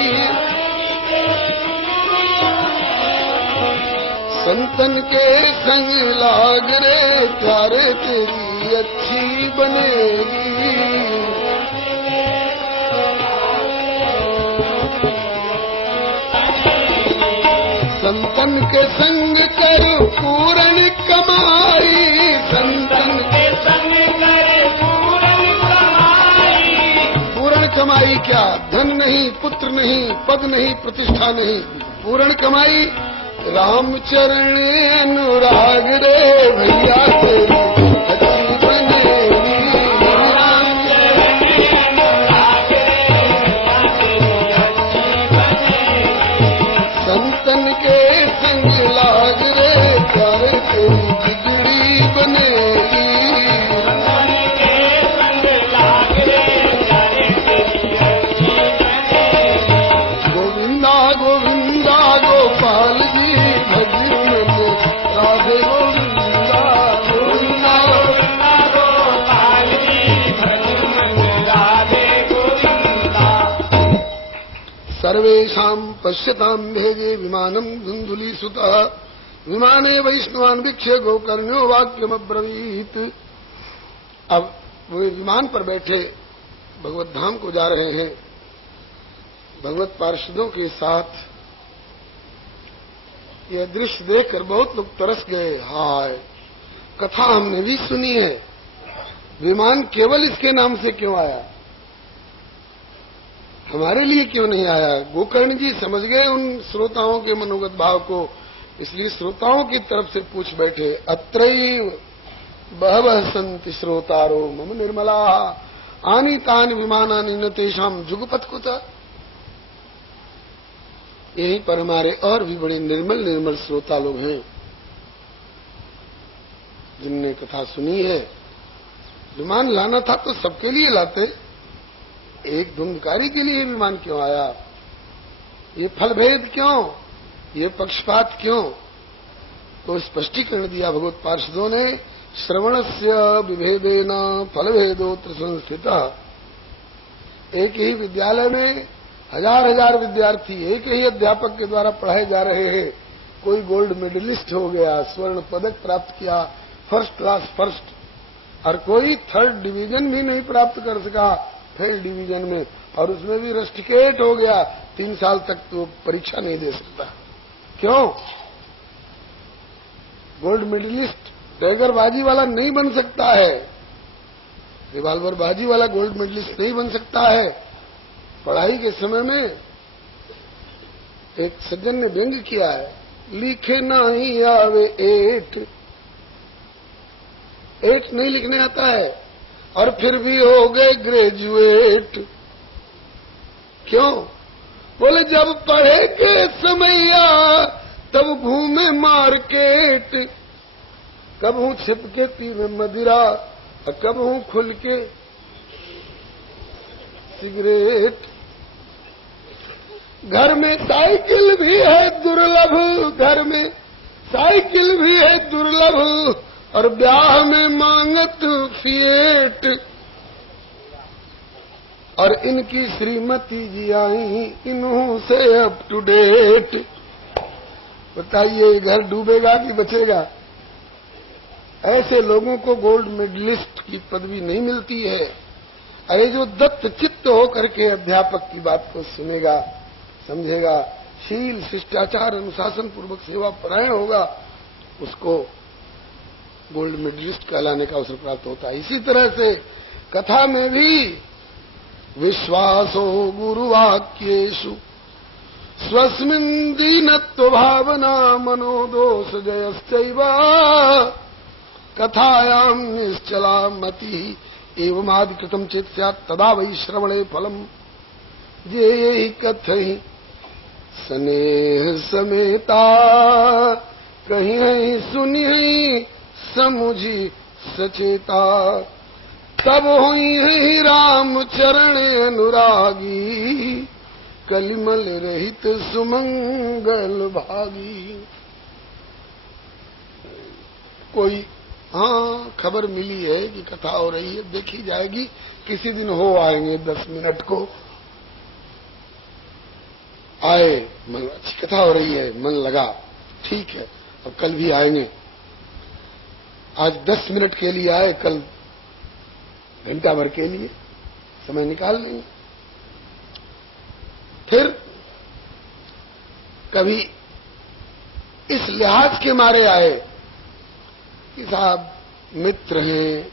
संतन के संग लाग रे प्यारे तेरी अच्छी बनेगी। संतन के संग कर पूर्ण कमाई, संतन के संग कर पूर्ण कमाई। पूर्ण कमाई क्या? धन नहीं, पुत्र नहीं, पद नहीं, प्रतिष्ठा नहीं, पूर्ण कमाई राम चरण अनुराग रे भैया तेरी अच्छी बनेगी। राम चरण अनुराग संतन के संग लाग रे प्यारे तेरी बिगड़ी बनेगी। गोविंदा गोविंदा गोपाल जी भजन राधे गोविंदा गोविंदा गोपाल जी भजन राधे गोविंदा। सर्वेषां पश्यतां भेजे विमानं धुंधुलीसुतः विमाने वैष्णवान् वीक्ष्य गोकर्ण्यो वाक्यमब्रवीत्। अब वे विमान पर बैठे भगवत धाम को जा रहे हैं भगवत पार्षदों के साथ। यह दृश्य देखकर बहुत लोग तरस गए। हाय, कथा हमने भी सुनी है, विमान केवल इसके नाम से क्यों आया, हमारे लिए क्यों नहीं आया? गोकर्ण जी समझ गए उन श्रोताओं के मनोगत भाव को, इसलिए श्रोताओं की तरफ से पूछ बैठे। अत्रैव बहवः सन्ति श्रोतारो मम निर्मला आनीतानि विमानानि न तेषां जुगपत् कुतः। यहीं पर हमारे और भी बड़े निर्मल निर्मल श्रोता लोग हैं जिनने कथा सुनी है। विमान लाना था तो सबके लिए लाते, एक धुंधकारी के लिए विमान क्यों आया? ये फलभेद क्यों, ये पक्षपात क्यों? तो स्पष्टीकरण दिया भगवत पार्षदों ने। श्रवणस्य विभेदेन फलभेदोत्र संस्थितः। एक ही विद्यालय में हजार हजार विद्यार्थी एक ही अध्यापक के द्वारा पढ़ाए जा रहे हैं। कोई गोल्ड मेडलिस्ट हो गया, स्वर्ण पदक प्राप्त किया, फर्स्ट क्लास फर्स्ट, और कोई थर्ड डिवीजन भी नहीं प्राप्त कर सका फेल डिवीजन में, और उसमें भी रस्टिकेट हो गया, 3 साल तक तो परीक्षा नहीं दे सकता। क्यों? गोल्ड मेडलिस्ट टैगरबाजी वाला नहीं बन सकता है, रिवाल्वर बाजी वाला गोल्ड मेडलिस्ट नहीं बन सकता है। पढ़ाई के समय में एक सज्जन ने व्यंग किया है, लिखे नहीं आवे एट नहीं लिखने आता है और फिर भी हो गए ग्रेजुएट। क्यों? बोले जब पढ़े के समैया तब घूमे मार्केट, कब हूं छिप के पीवे मदिरा और कब हूं खुल के सिगरेट। घर में साइकिल भी है दुर्लभ, घर में साइकिल भी है दुर्लभ, और ब्याह में मांगत फिएट। और इनकी श्रीमती जी आई इन्हों से अप टू डेट। बताइए घर डूबेगा कि बचेगा? ऐसे लोगों को गोल्ड मेडलिस्ट की पदवी नहीं मिलती है। अरे जो दत्त चित्त होकर के अध्यापक की बात को सुनेगा, समझेगा, शील शिष्टाचार अनुशासन पूर्वक सेवा परायण होगा, उसको गोल्ड मेडलिस्ट कहलाने का अवसर प्राप्त होता है। इसी तरह से कथा में भी विश्वासो गुरुवाक्येषु स्वस्मिन् दीनत्व भावना मनोदोष जयश्चैव कथायां निश्चला मति एवमादिकृतं चेत् स्यात् तदा वै श्रवणे फलम्। ये कथहि स्नेह समेता कहीं सुनिहि समुझी सचेता, तब हुई है राम चरण अनुरागी कलिमल रहित सुमंगल भागी। कोई खबर मिली है कि कथा हो रही है, देखी जाएगी, किसी दिन हो आएंगे 10 मिनट को। आए, मन अच्छी कथा हो रही है, मन लगा, ठीक है, अब कल भी आएंगे। आज 10 मिनट के लिए आए, कल घंटा भर के लिए समय निकाल लेंगे। फिर कभी इस लिहाज के मारे आए कि साहब मित्र हैं,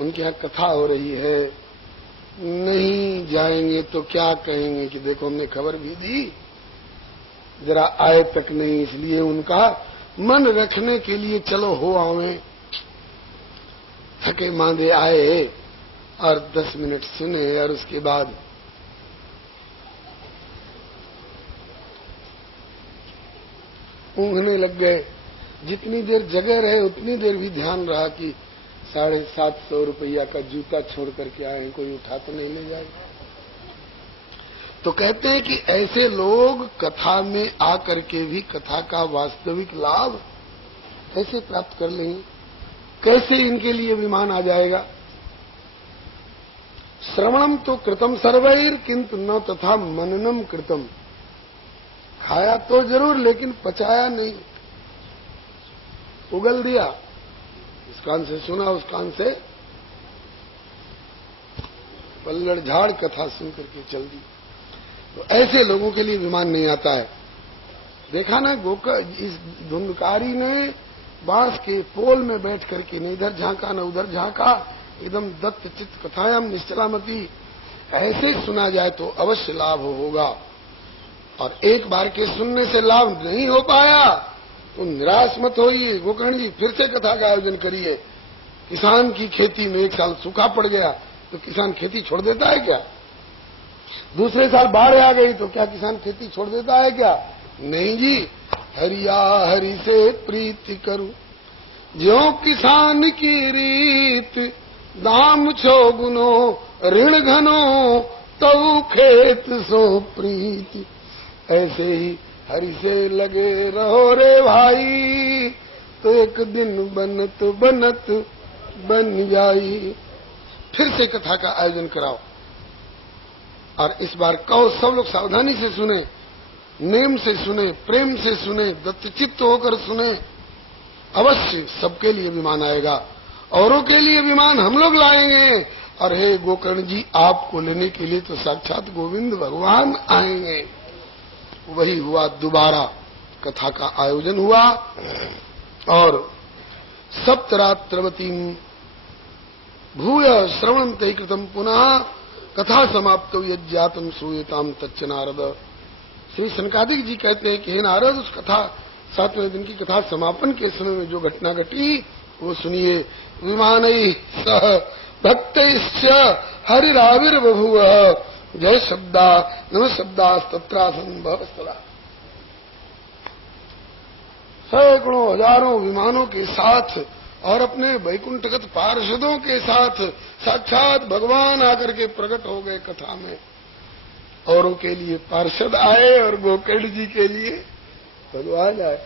उनके यहां कथा हो रही है, नहीं जाएंगे तो क्या कहेंगे कि देखो हमने खबर भी दी, जरा आए तक नहीं, इसलिए उनका मन रखने के लिए चलो हो आवे। थके मांदे आए और 10 मिनट सुने और उसके बाद ऊँघने लग गए। जितनी देर जगह रहे उतनी देर भी ध्यान रहा कि 750 रुपया का जूता छोड़ करके आए हैं, कोई उठा तो नहीं ले जाएगा। तो कहते हैं कि ऐसे लोग कथा में आकर के भी कथा का वास्तविक लाभ कैसे प्राप्त कर लेंगे, कैसे इनके लिए विमान आ जाएगा। श्रवणम तो कृतम सर्वैर किंतु न तथा मननम कृतम। खाया तो जरूर लेकिन पचाया नहीं, उगल दिया, इस कान से सुना उस कान से पल्लड़ झाड़ कथा सुन करके चल दी। तो ऐसे लोगों के लिए विमान नहीं आता है। देखा ना इस धुंधकारी ने बांस के पोल में बैठ करके न इधर झांका न उधर झांका, एकदम दत्त चित्त कथायाम निश्चलामती। ऐसे सुना जाए तो अवश्य लाभ होगा, और एक बार के सुनने से लाभ नहीं हो पाया तो निराश मत होइए। गोकर्ण जी फिर से कथा का आयोजन करिए। किसान की खेती में एक साल सूखा पड़ गया तो किसान खेती छोड़ देता है क्या? दूसरे साल बाढ़ आ गई तो क्या किसान खेती छोड़ देता है क्या? नहीं जी। हरिया हरि से प्रीति करूं ज्यों किसान की रीत, दाम छो गुनो ऋण घनो तऊ खेत सो प्रीति। ऐसे ही हरि से लगे रहो रे भाई, तो एक दिन बनत बनत बन जाई। फिर से कथा का आयोजन कराओ, और इस बार कहो सब लोग सावधानी से सुने, नेम से सुने, प्रेम से सुने, दत्तचित्त होकर सुने। अवश्य सबके लिए विमान आएगा, औरों के लिए विमान हम लोग लाएंगे। और हे गोकर्ण जी, आपको लेने के लिए तो साक्षात गोविंद भगवान आएंगे। वही हुआ, दोबारा कथा का आयोजन हुआ, और सप्तरात्रवती भूय श्रवणं ते कृतम पुनः कथा समाप्त यज्ञातम श्रूयताम तच्च नारद। श्री सनकादिक जी कहते हैं कि हे नारद, उस कथा 7वें दिन की कथा समापन के समय में जो घटना घटी वो सुनिए। विमानैः सह भक्तैश्च हरिराविर्बभूव जय शब्दा नमः शब्दास्तत्रासन् भवस्तदा। सैकड़ों हजारों विमानों के साथ और अपने वैकुंठगत पार्षदों के साथ साक्षात भगवान आकर के प्रकट हो गए कथा में। औरों के लिए पार्षद आए और गोकर्ण जी के लिए भगवान आए।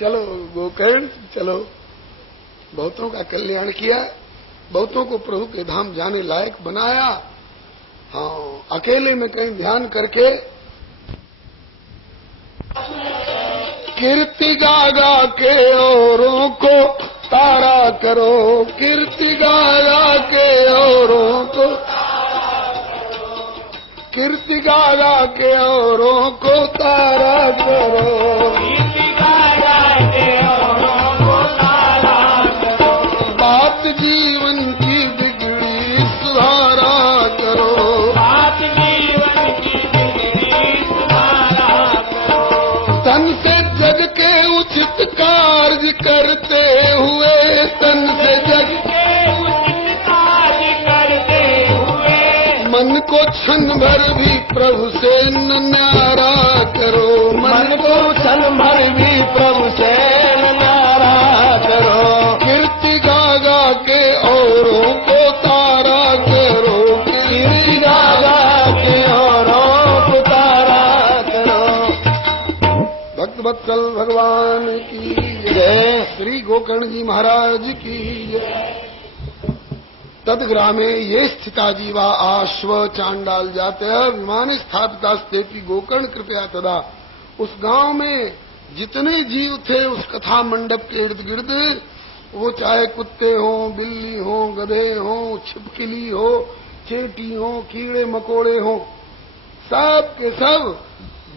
चलो गोकर्ण चलो, बहुतों का कल्याण किया, बहुतों को प्रभु के धाम जाने लायक बनाया। हाँ, अकेले में कहीं ध्यान करके कीर्ति गा गा के औरों को तारा करो, कीर्ति गा गा के औरों को, कीर्ति गा गा के औरों को तारा करो, कीर्ति गा गा के औरों को तारा करो। बात जीवन की बिगड़ी सुधारा करो, बात जीवन की बिगड़ी सुधारा करो। तन से जग के उचित कार्य करते हुए, तन से जग के उचित कार्य करते हुए, मन को क्षण भर भी प्रभु से न न्यारा करो, मन को क्षण भर भी प्रभु से न न्यारा करो। कीर्ति गा गा के औरों को तारा करो, कीर्ति गा गा के औरों को तारा करो। भक्त वत्सल भगवान की जय, श्री गोकर्ण जी महाराज की जय। तदग्रामे ये स्थिता जीवा आश्व चांडाल जाते विमान स्थापितास्तेपि गोकर्ण कृपया तदा। उस गांव में जितने जीव थे उस कथा मंडप के इर्द गिर्द वो चाहे कुत्ते हो, बिल्ली हो, गधे हो, छिपकली हो, चेटी हो, कीड़े मकोड़े हो, सब के सब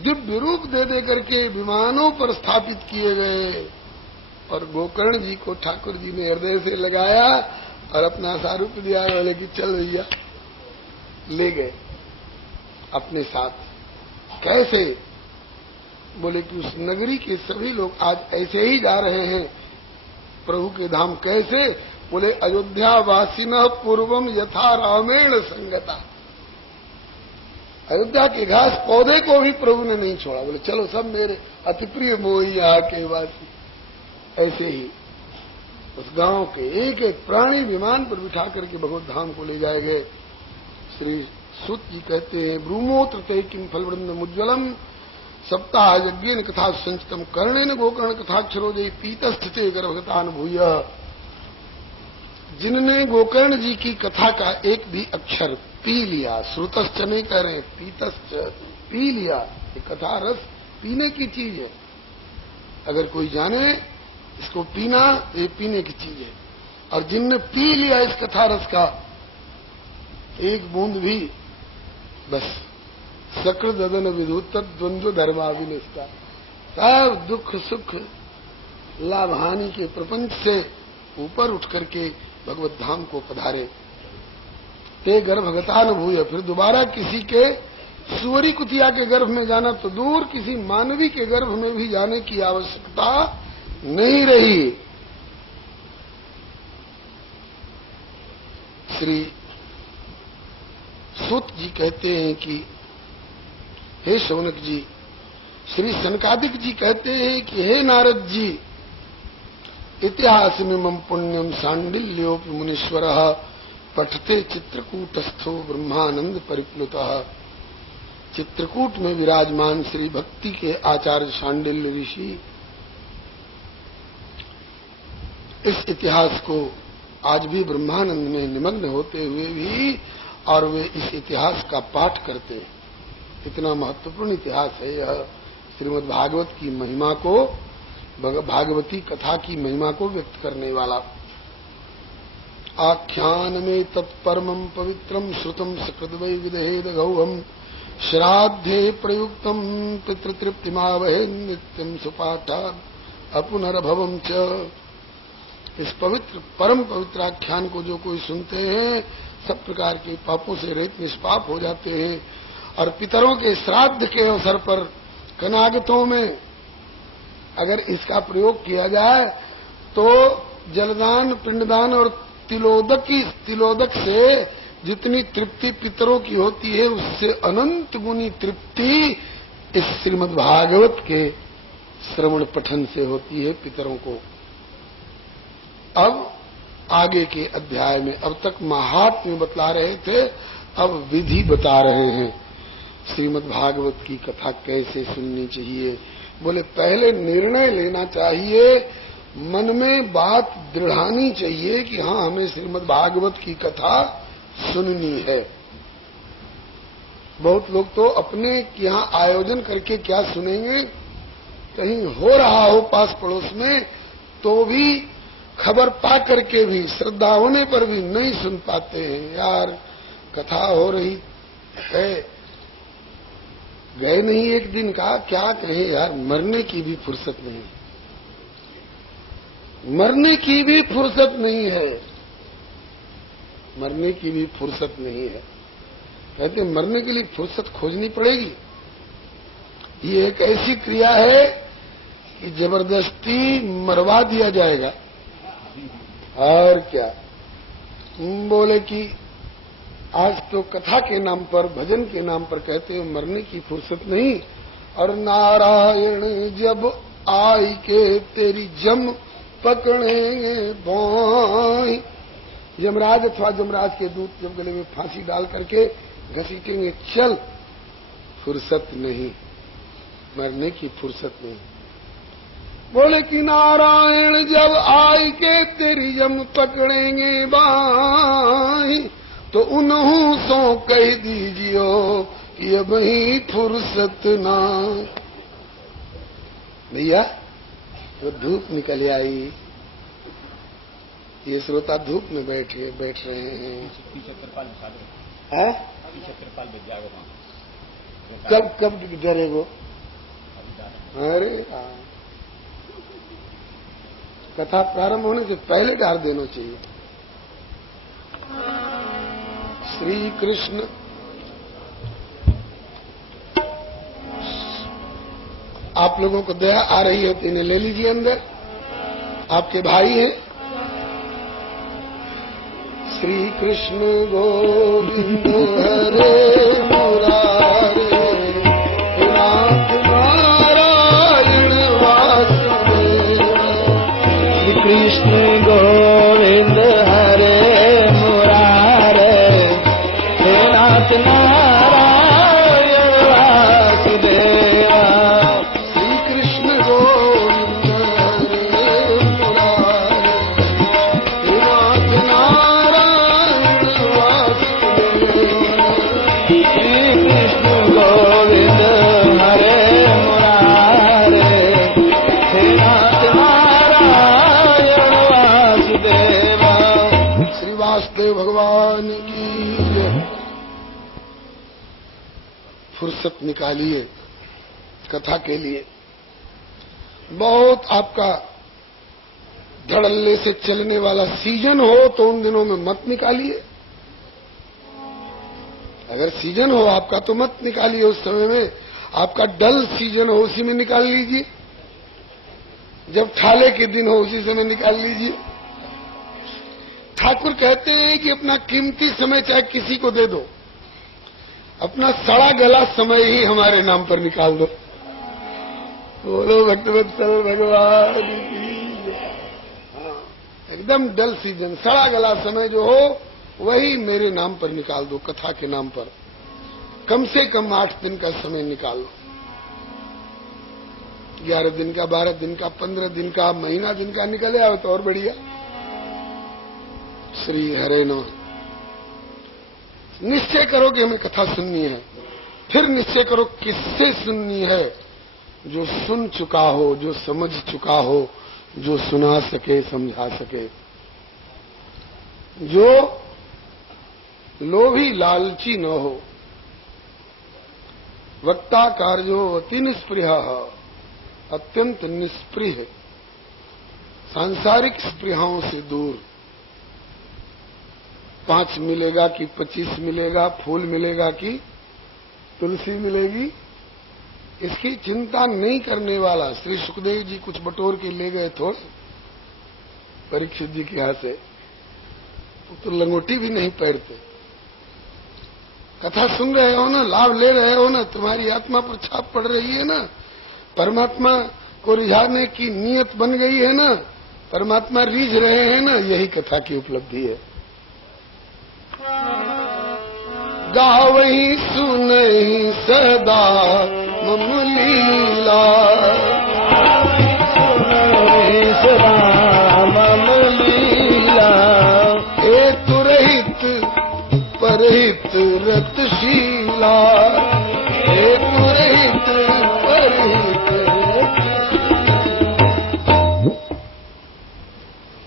दिव्य रूप दे दे करके विमानों पर स्थापित किए गए। और गोकर्ण जी को ठाकुर जी ने हृदय से लगाया और अपना सारूप दिया, बोले कि चल भैया, ले गए अपने साथ। कैसे? बोले कि उस नगरी के सभी लोग आज ऐसे ही जा रहे हैं प्रभु के धाम। कैसे? बोले अयोध्या वासिनः पूर्वम यथा रामेण संगता। अयोध्या के घास पौधे को भी प्रभु ने नहीं छोड़ा। बोले चलो सब मेरे अति प्रिय मोही यहाँ के वासी। ऐसे ही उस गांव के एक एक प्राणी विमान पर बिठा करके भगवत धाम को ले जाए गए। श्री सूत जी कहते हैं, ब्रूमोत्र ते किम फलवृंदम उज्ज्वलम सप्ताह यज्ञेन कथा संचितम कर्णेन गोकर्ण कथाक्षरो जय पीतस्थिते गर्भगतानुभूय। जिनने गोकर्ण जी की कथा का एक भी अक्षर पी लिया, श्रुतश्च नहीं कह रहे, पीतश्च पी लिया। ये कथा रस पीने की चीज है। अगर कोई जाने इसको पीना, ये पीने की चीज है। और जिनने पी लिया इस कथा रस का एक बूंद भी, बस सकृदन विधुत द्वंद्व धर्माभिनिष्ठा, सब दुख सुख लाभ हानि के प्रपंच से ऊपर उठ करके भगवत धाम को पधारे। ते गर्भगतानुभूय, फिर दोबारा किसी के सुअरी कुतिया के गर्भ में जाना तो दूर, किसी मानवी के गर्भ में भी जाने की आवश्यकता नहीं रही। श्री सूत जी कहते हैं कि हे शौनक जी, श्री सनकादिक जी कहते हैं कि हे नारद जी, इतिहास में मम पुण्यम सांडिल्योपि मुनीश्वरः पठते चित्रकूटस्थो ब्रह्मानंद परिप्लुतः। चित्रकूट में विराजमान श्री भक्ति के आचार्य सांडिल्य ऋषि इस इतिहास को आज भी ब्रह्मानंद में निमग्न होते हुए भी, और वे इस इतिहास का पाठ करते हैं। इतना महत्वपूर्ण इतिहास है यह। श्रीमद् भागवत की महिमा को, भागवती कथा की महिमा को व्यक्त करने वाला। आख्यान में तत्परमं पवित्रम श्रुतम सकृद्वै विदहेद गौहम श्राद्धे प्रयुक्तम पितृतृप्तिमावहे नित्यम सुपाठात् अपुनर्भवम च। इस पवित्र परम पवित्र आख्यान को जो कोई सुनते हैं, सब प्रकार के पापों से रहित निष्पाप हो जाते हैं। और पितरों के श्राद्ध के अवसर पर कनागतों में अगर इसका प्रयोग किया जाए तो जलदान, पिंडदान और तिलोदक से जितनी तृप्ति पितरों की होती है, उससे अनंत गुनी तृप्ति इस श्रीमद् भागवत के श्रवण पठन से होती है पितरों को। अब आगे के अध्याय में, अब तक महात्म्य बतला रहे थे, अब विधि बता रहे हैं। श्रीमद् भागवत की कथा कैसे सुननी चाहिए? बोले पहले निर्णय लेना चाहिए, मन में बात दृढ़ानी चाहिए कि हाँ, हमें श्रीमद् भागवत की कथा सुननी है। बहुत लोग तो अपने यहाँ आयोजन करके क्या सुनेंगे, कहीं हो रहा हो पास पड़ोस में तो भी खबर पा करके भी, श्रद्धा होने पर भी नहीं सुन पाते हैं। यार कथा हो रही है, गए नहीं एक दिन का, क्या कहें यार, मरने की भी फुर्सत नहीं, मरने की भी फुर्सत नहीं है, मरने की भी फुर्सत नहीं है। कहते मरने के लिए फुर्सत खोजनी पड़ेगी। ये एक ऐसी क्रिया है कि जबरदस्ती मरवा दिया जाएगा। और क्या बोले कि आज तो कथा के नाम पर, भजन के नाम पर कहते हैं मरने की फुर्सत नहीं। और नारायण जब आई के तेरी जम पकड़ेंगे भाई, यमराज अथवा जमराज के दूत जब गले में फांसी डाल करके घसीटेंगे, चल, फुर्सत नहीं, मरने की फुर्सत नहीं। बोले कि नारायण जब आई के तेरी जम पकड़ेंगे बाई, तो उन्हों सो कह दीजियो कि अब ही फुर्सत ना। भैया तो धूप निकल आई, ये श्रोता धूप में बैठ रहे हैं। पीछे तिरपाल बिछा दो। है? पीछे तिरपाल बिछ जाएगा वहाँ। कब डरे वो? अरे कथा प्रारंभ होने से पहले डाल देना चाहिए। श्री कृष्ण आप लोगों को दया आ रही है तो इन्हें ले लीजिए अंदर, आपके भाई हैं। श्री कृष्ण गोविंद हरे मुरारे नाथ नारायण वासुदेव। श्री कृष्ण गोविंद हरे मुरारे नाथ नारायण वासुदेव। श्री कृष्ण गोविंद हरे मुरारे नाथ नारायण वासुदेव। श्री कृष्ण गोविंद हरे मुरारे नाथ नारायण वासुदेव। श्री वासुदेव भगवान की फुर्सत निकालिए कथा के लिए। बहुत आपका धड़ल्ले से चलने वाला सीजन हो तो उन दिनों में मत निकालिए। अगर सीजन हो आपका तो मत निकालिए उस समय में। आपका डल सीजन हो उसी में निकाल लीजिए। जब ठाले के दिन हो उसी समय निकाल लीजिए। ठाकुर कहते हैं कि अपना कीमती समय चाहे किसी को दे दो, अपना सड़ा गला समय ही हमारे नाम पर निकाल दो। बोलो भक्तवत्सल भगवान की। हाँ, एकदम डल सीजन, सड़ा गला समय जो हो वही मेरे नाम पर निकाल दो। कथा के नाम पर कम से कम 8 दिन का समय निकाल लो। 11 दिन का, 12 दिन का, 15 दिन का, महीना दिन का निकले आवे तो और बढ़िया। श्री हरे नमः। निश्चय करो कि हमें कथा सुननी है, फिर निश्चय करो किससे सुननी है। जो सुन चुका हो, जो समझ चुका हो, जो सुना सके, समझा सके। जो लोभी लालची न हो। वक्ता कार्यो अति निष्प्रिय, अत्यंत निष्प्रिय, सांसारिक स्पृहाओं से दूर। 5 मिलेगा कि 25 मिलेगा, फूल मिलेगा कि तुलसी मिलेगी, इसकी चिंता नहीं करने वाला। श्री सुखदेव जी कुछ बटोर के ले गए थोड़े परीक्षित जी के यहाँ से, तो लंगोटी भी नहीं पैरते। कथा सुन रहे हो ना, लाभ ले रहे हो ना, तुम्हारी आत्मा पर छाप पड़ रही है ना, परमात्मा को रिझाने की नीयत बन गई है ना, परमात्मा रीझ रहे हैं ना, यही कथा की उपलब्धि है। गावही सुनहि सदा मम लीला, सुनहि सदा मम लीला। हेतु रहित परहित रतशीला, हेतु रहित परहित।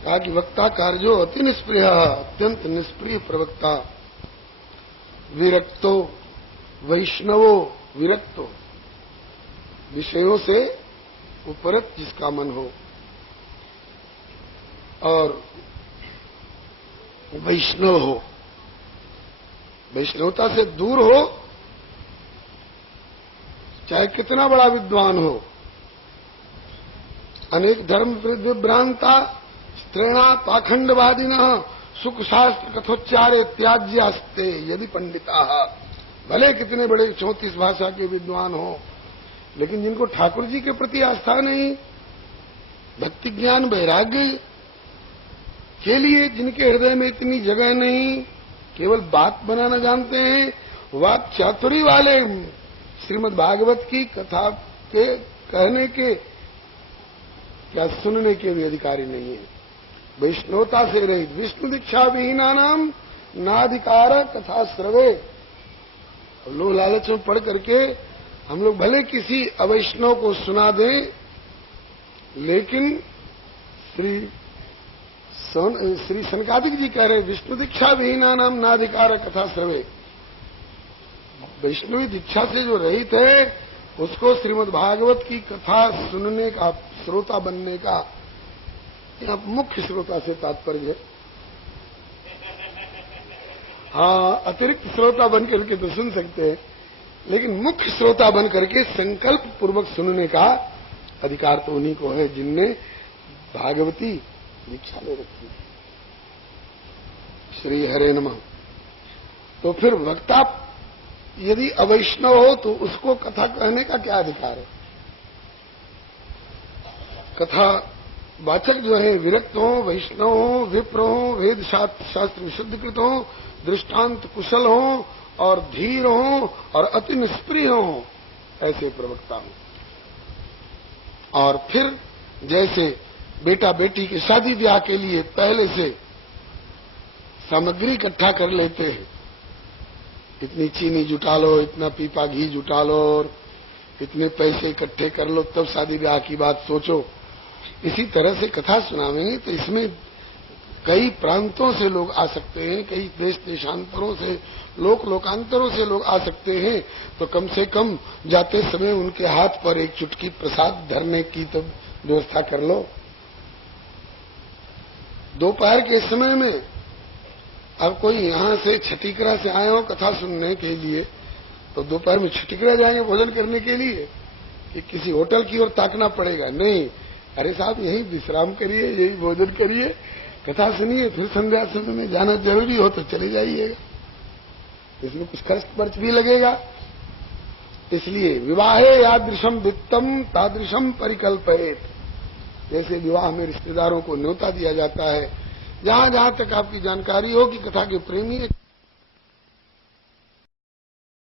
कहा कि वक्ता कार्यो अति निष्प्रिय, अत्यंत निष्प्रिय प्रवक्ता। विरक्तो वैष्णवो विरक्तो, विषयों से उपरत जिसका मन हो, और वैष्णव हो, वैष्णवता से दूर हो, चाहे कितना बड़ा विद्वान हो। अनेक धर्म विभ्रांता स्त्रीणा पाखंडवादिनः सुख शास्त्र कथोच्चारे त्याज्यास्ते यदि पंडिता। भले कितने बड़े 34 भाषा के विद्वान हो, लेकिन जिनको ठाकुर जी के प्रति आस्था नहीं, भक्ति ज्ञान वैराग्य के लिए जिनके हृदय में इतनी जगह नहीं, केवल बात बनाना जानते हैं, वाक चातुरी वाले श्रीमद् भागवत की कथा के कहने के क्या सुनने के भी अधिकारी नहीं है। वैष्णवता से रहित, विष्णु दीक्षा विहीना नाम नाधिकार कथा श्रवे। लोग लालच में पढ़ करके हम लोग भले किसी अवैष्णव को सुना दें, लेकिन श्री श्री सनकादिक जी कह रहे विष्णु दीक्षा विहीना नाम नाधिकार कथा श्रवे। वैष्णवी दीक्षा से जो रहित है उसको श्रीमद् भागवत की कथा सुनने का, श्रोता बनने का, यहाँ मुख्य श्रोता से तात्पर्य है। हाँ, अतिरिक्त श्रोता बन करके तो सुन सकते हैं, लेकिन मुख्य श्रोता बन करके संकल्प पूर्वक सुनने का अधिकार तो उन्हीं को है जिनने भागवती दीक्षा ले रखी है। श्री हरे नमः। तो फिर वक्ता यदि अवैष्णव हो तो उसको कथा कहने का क्या अधिकार है? कथा वाचक जो है विरक्त हो, वैष्णव हो, विप्र हो, वेद शास्त्र विशुद्धकृत हो, दृष्टांत कुशल हो और धीर हो और अति निष्प्रिय हो, ऐसे प्रवक्ता हो। और फिर जैसे बेटा बेटी के शादी ब्याह के लिए पहले से सामग्री इकट्ठा कर लेते हैं, इतनी चीनी जुटा लो, इतना पीपा घी जुटा लो और इतने पैसे इकट्ठे कर लो तब शादी ब्याह की बात सोचो, इसी तरह से कथा सुनावेंगे तो इसमें कई प्रांतों से लोग आ सकते हैं, कई देश देशांतरों से, लोकांतरों से लोग आ सकते हैं। तो कम से कम जाते समय उनके हाथ पर एक चुटकी प्रसाद धरने की तो व्यवस्था कर लो। दोपहर के समय में अब कोई यहाँ से छठीकरा से आए हो कथा सुनने के लिए, तो दोपहर में छठीकरा जाएंगे भोजन करने के लिए कि किसी होटल की ओर ताकना पड़ेगा? नहीं, अरे साहब यही विश्राम करिए, यही भोजन करिए, कथा सुनिए, फिर संध्या समय में जाना जरूरी हो तो चले जाइएगा, इसमें कुछ खर्च भी लगेगा। इसलिए विवाहे यादृशम वित्तम तादृशम परिकल्पयेत, जैसे विवाह में रिश्तेदारों को न्योता दिया जाता है, जहां जहां तक आपकी जानकारी हो कि कथा के प्रेमी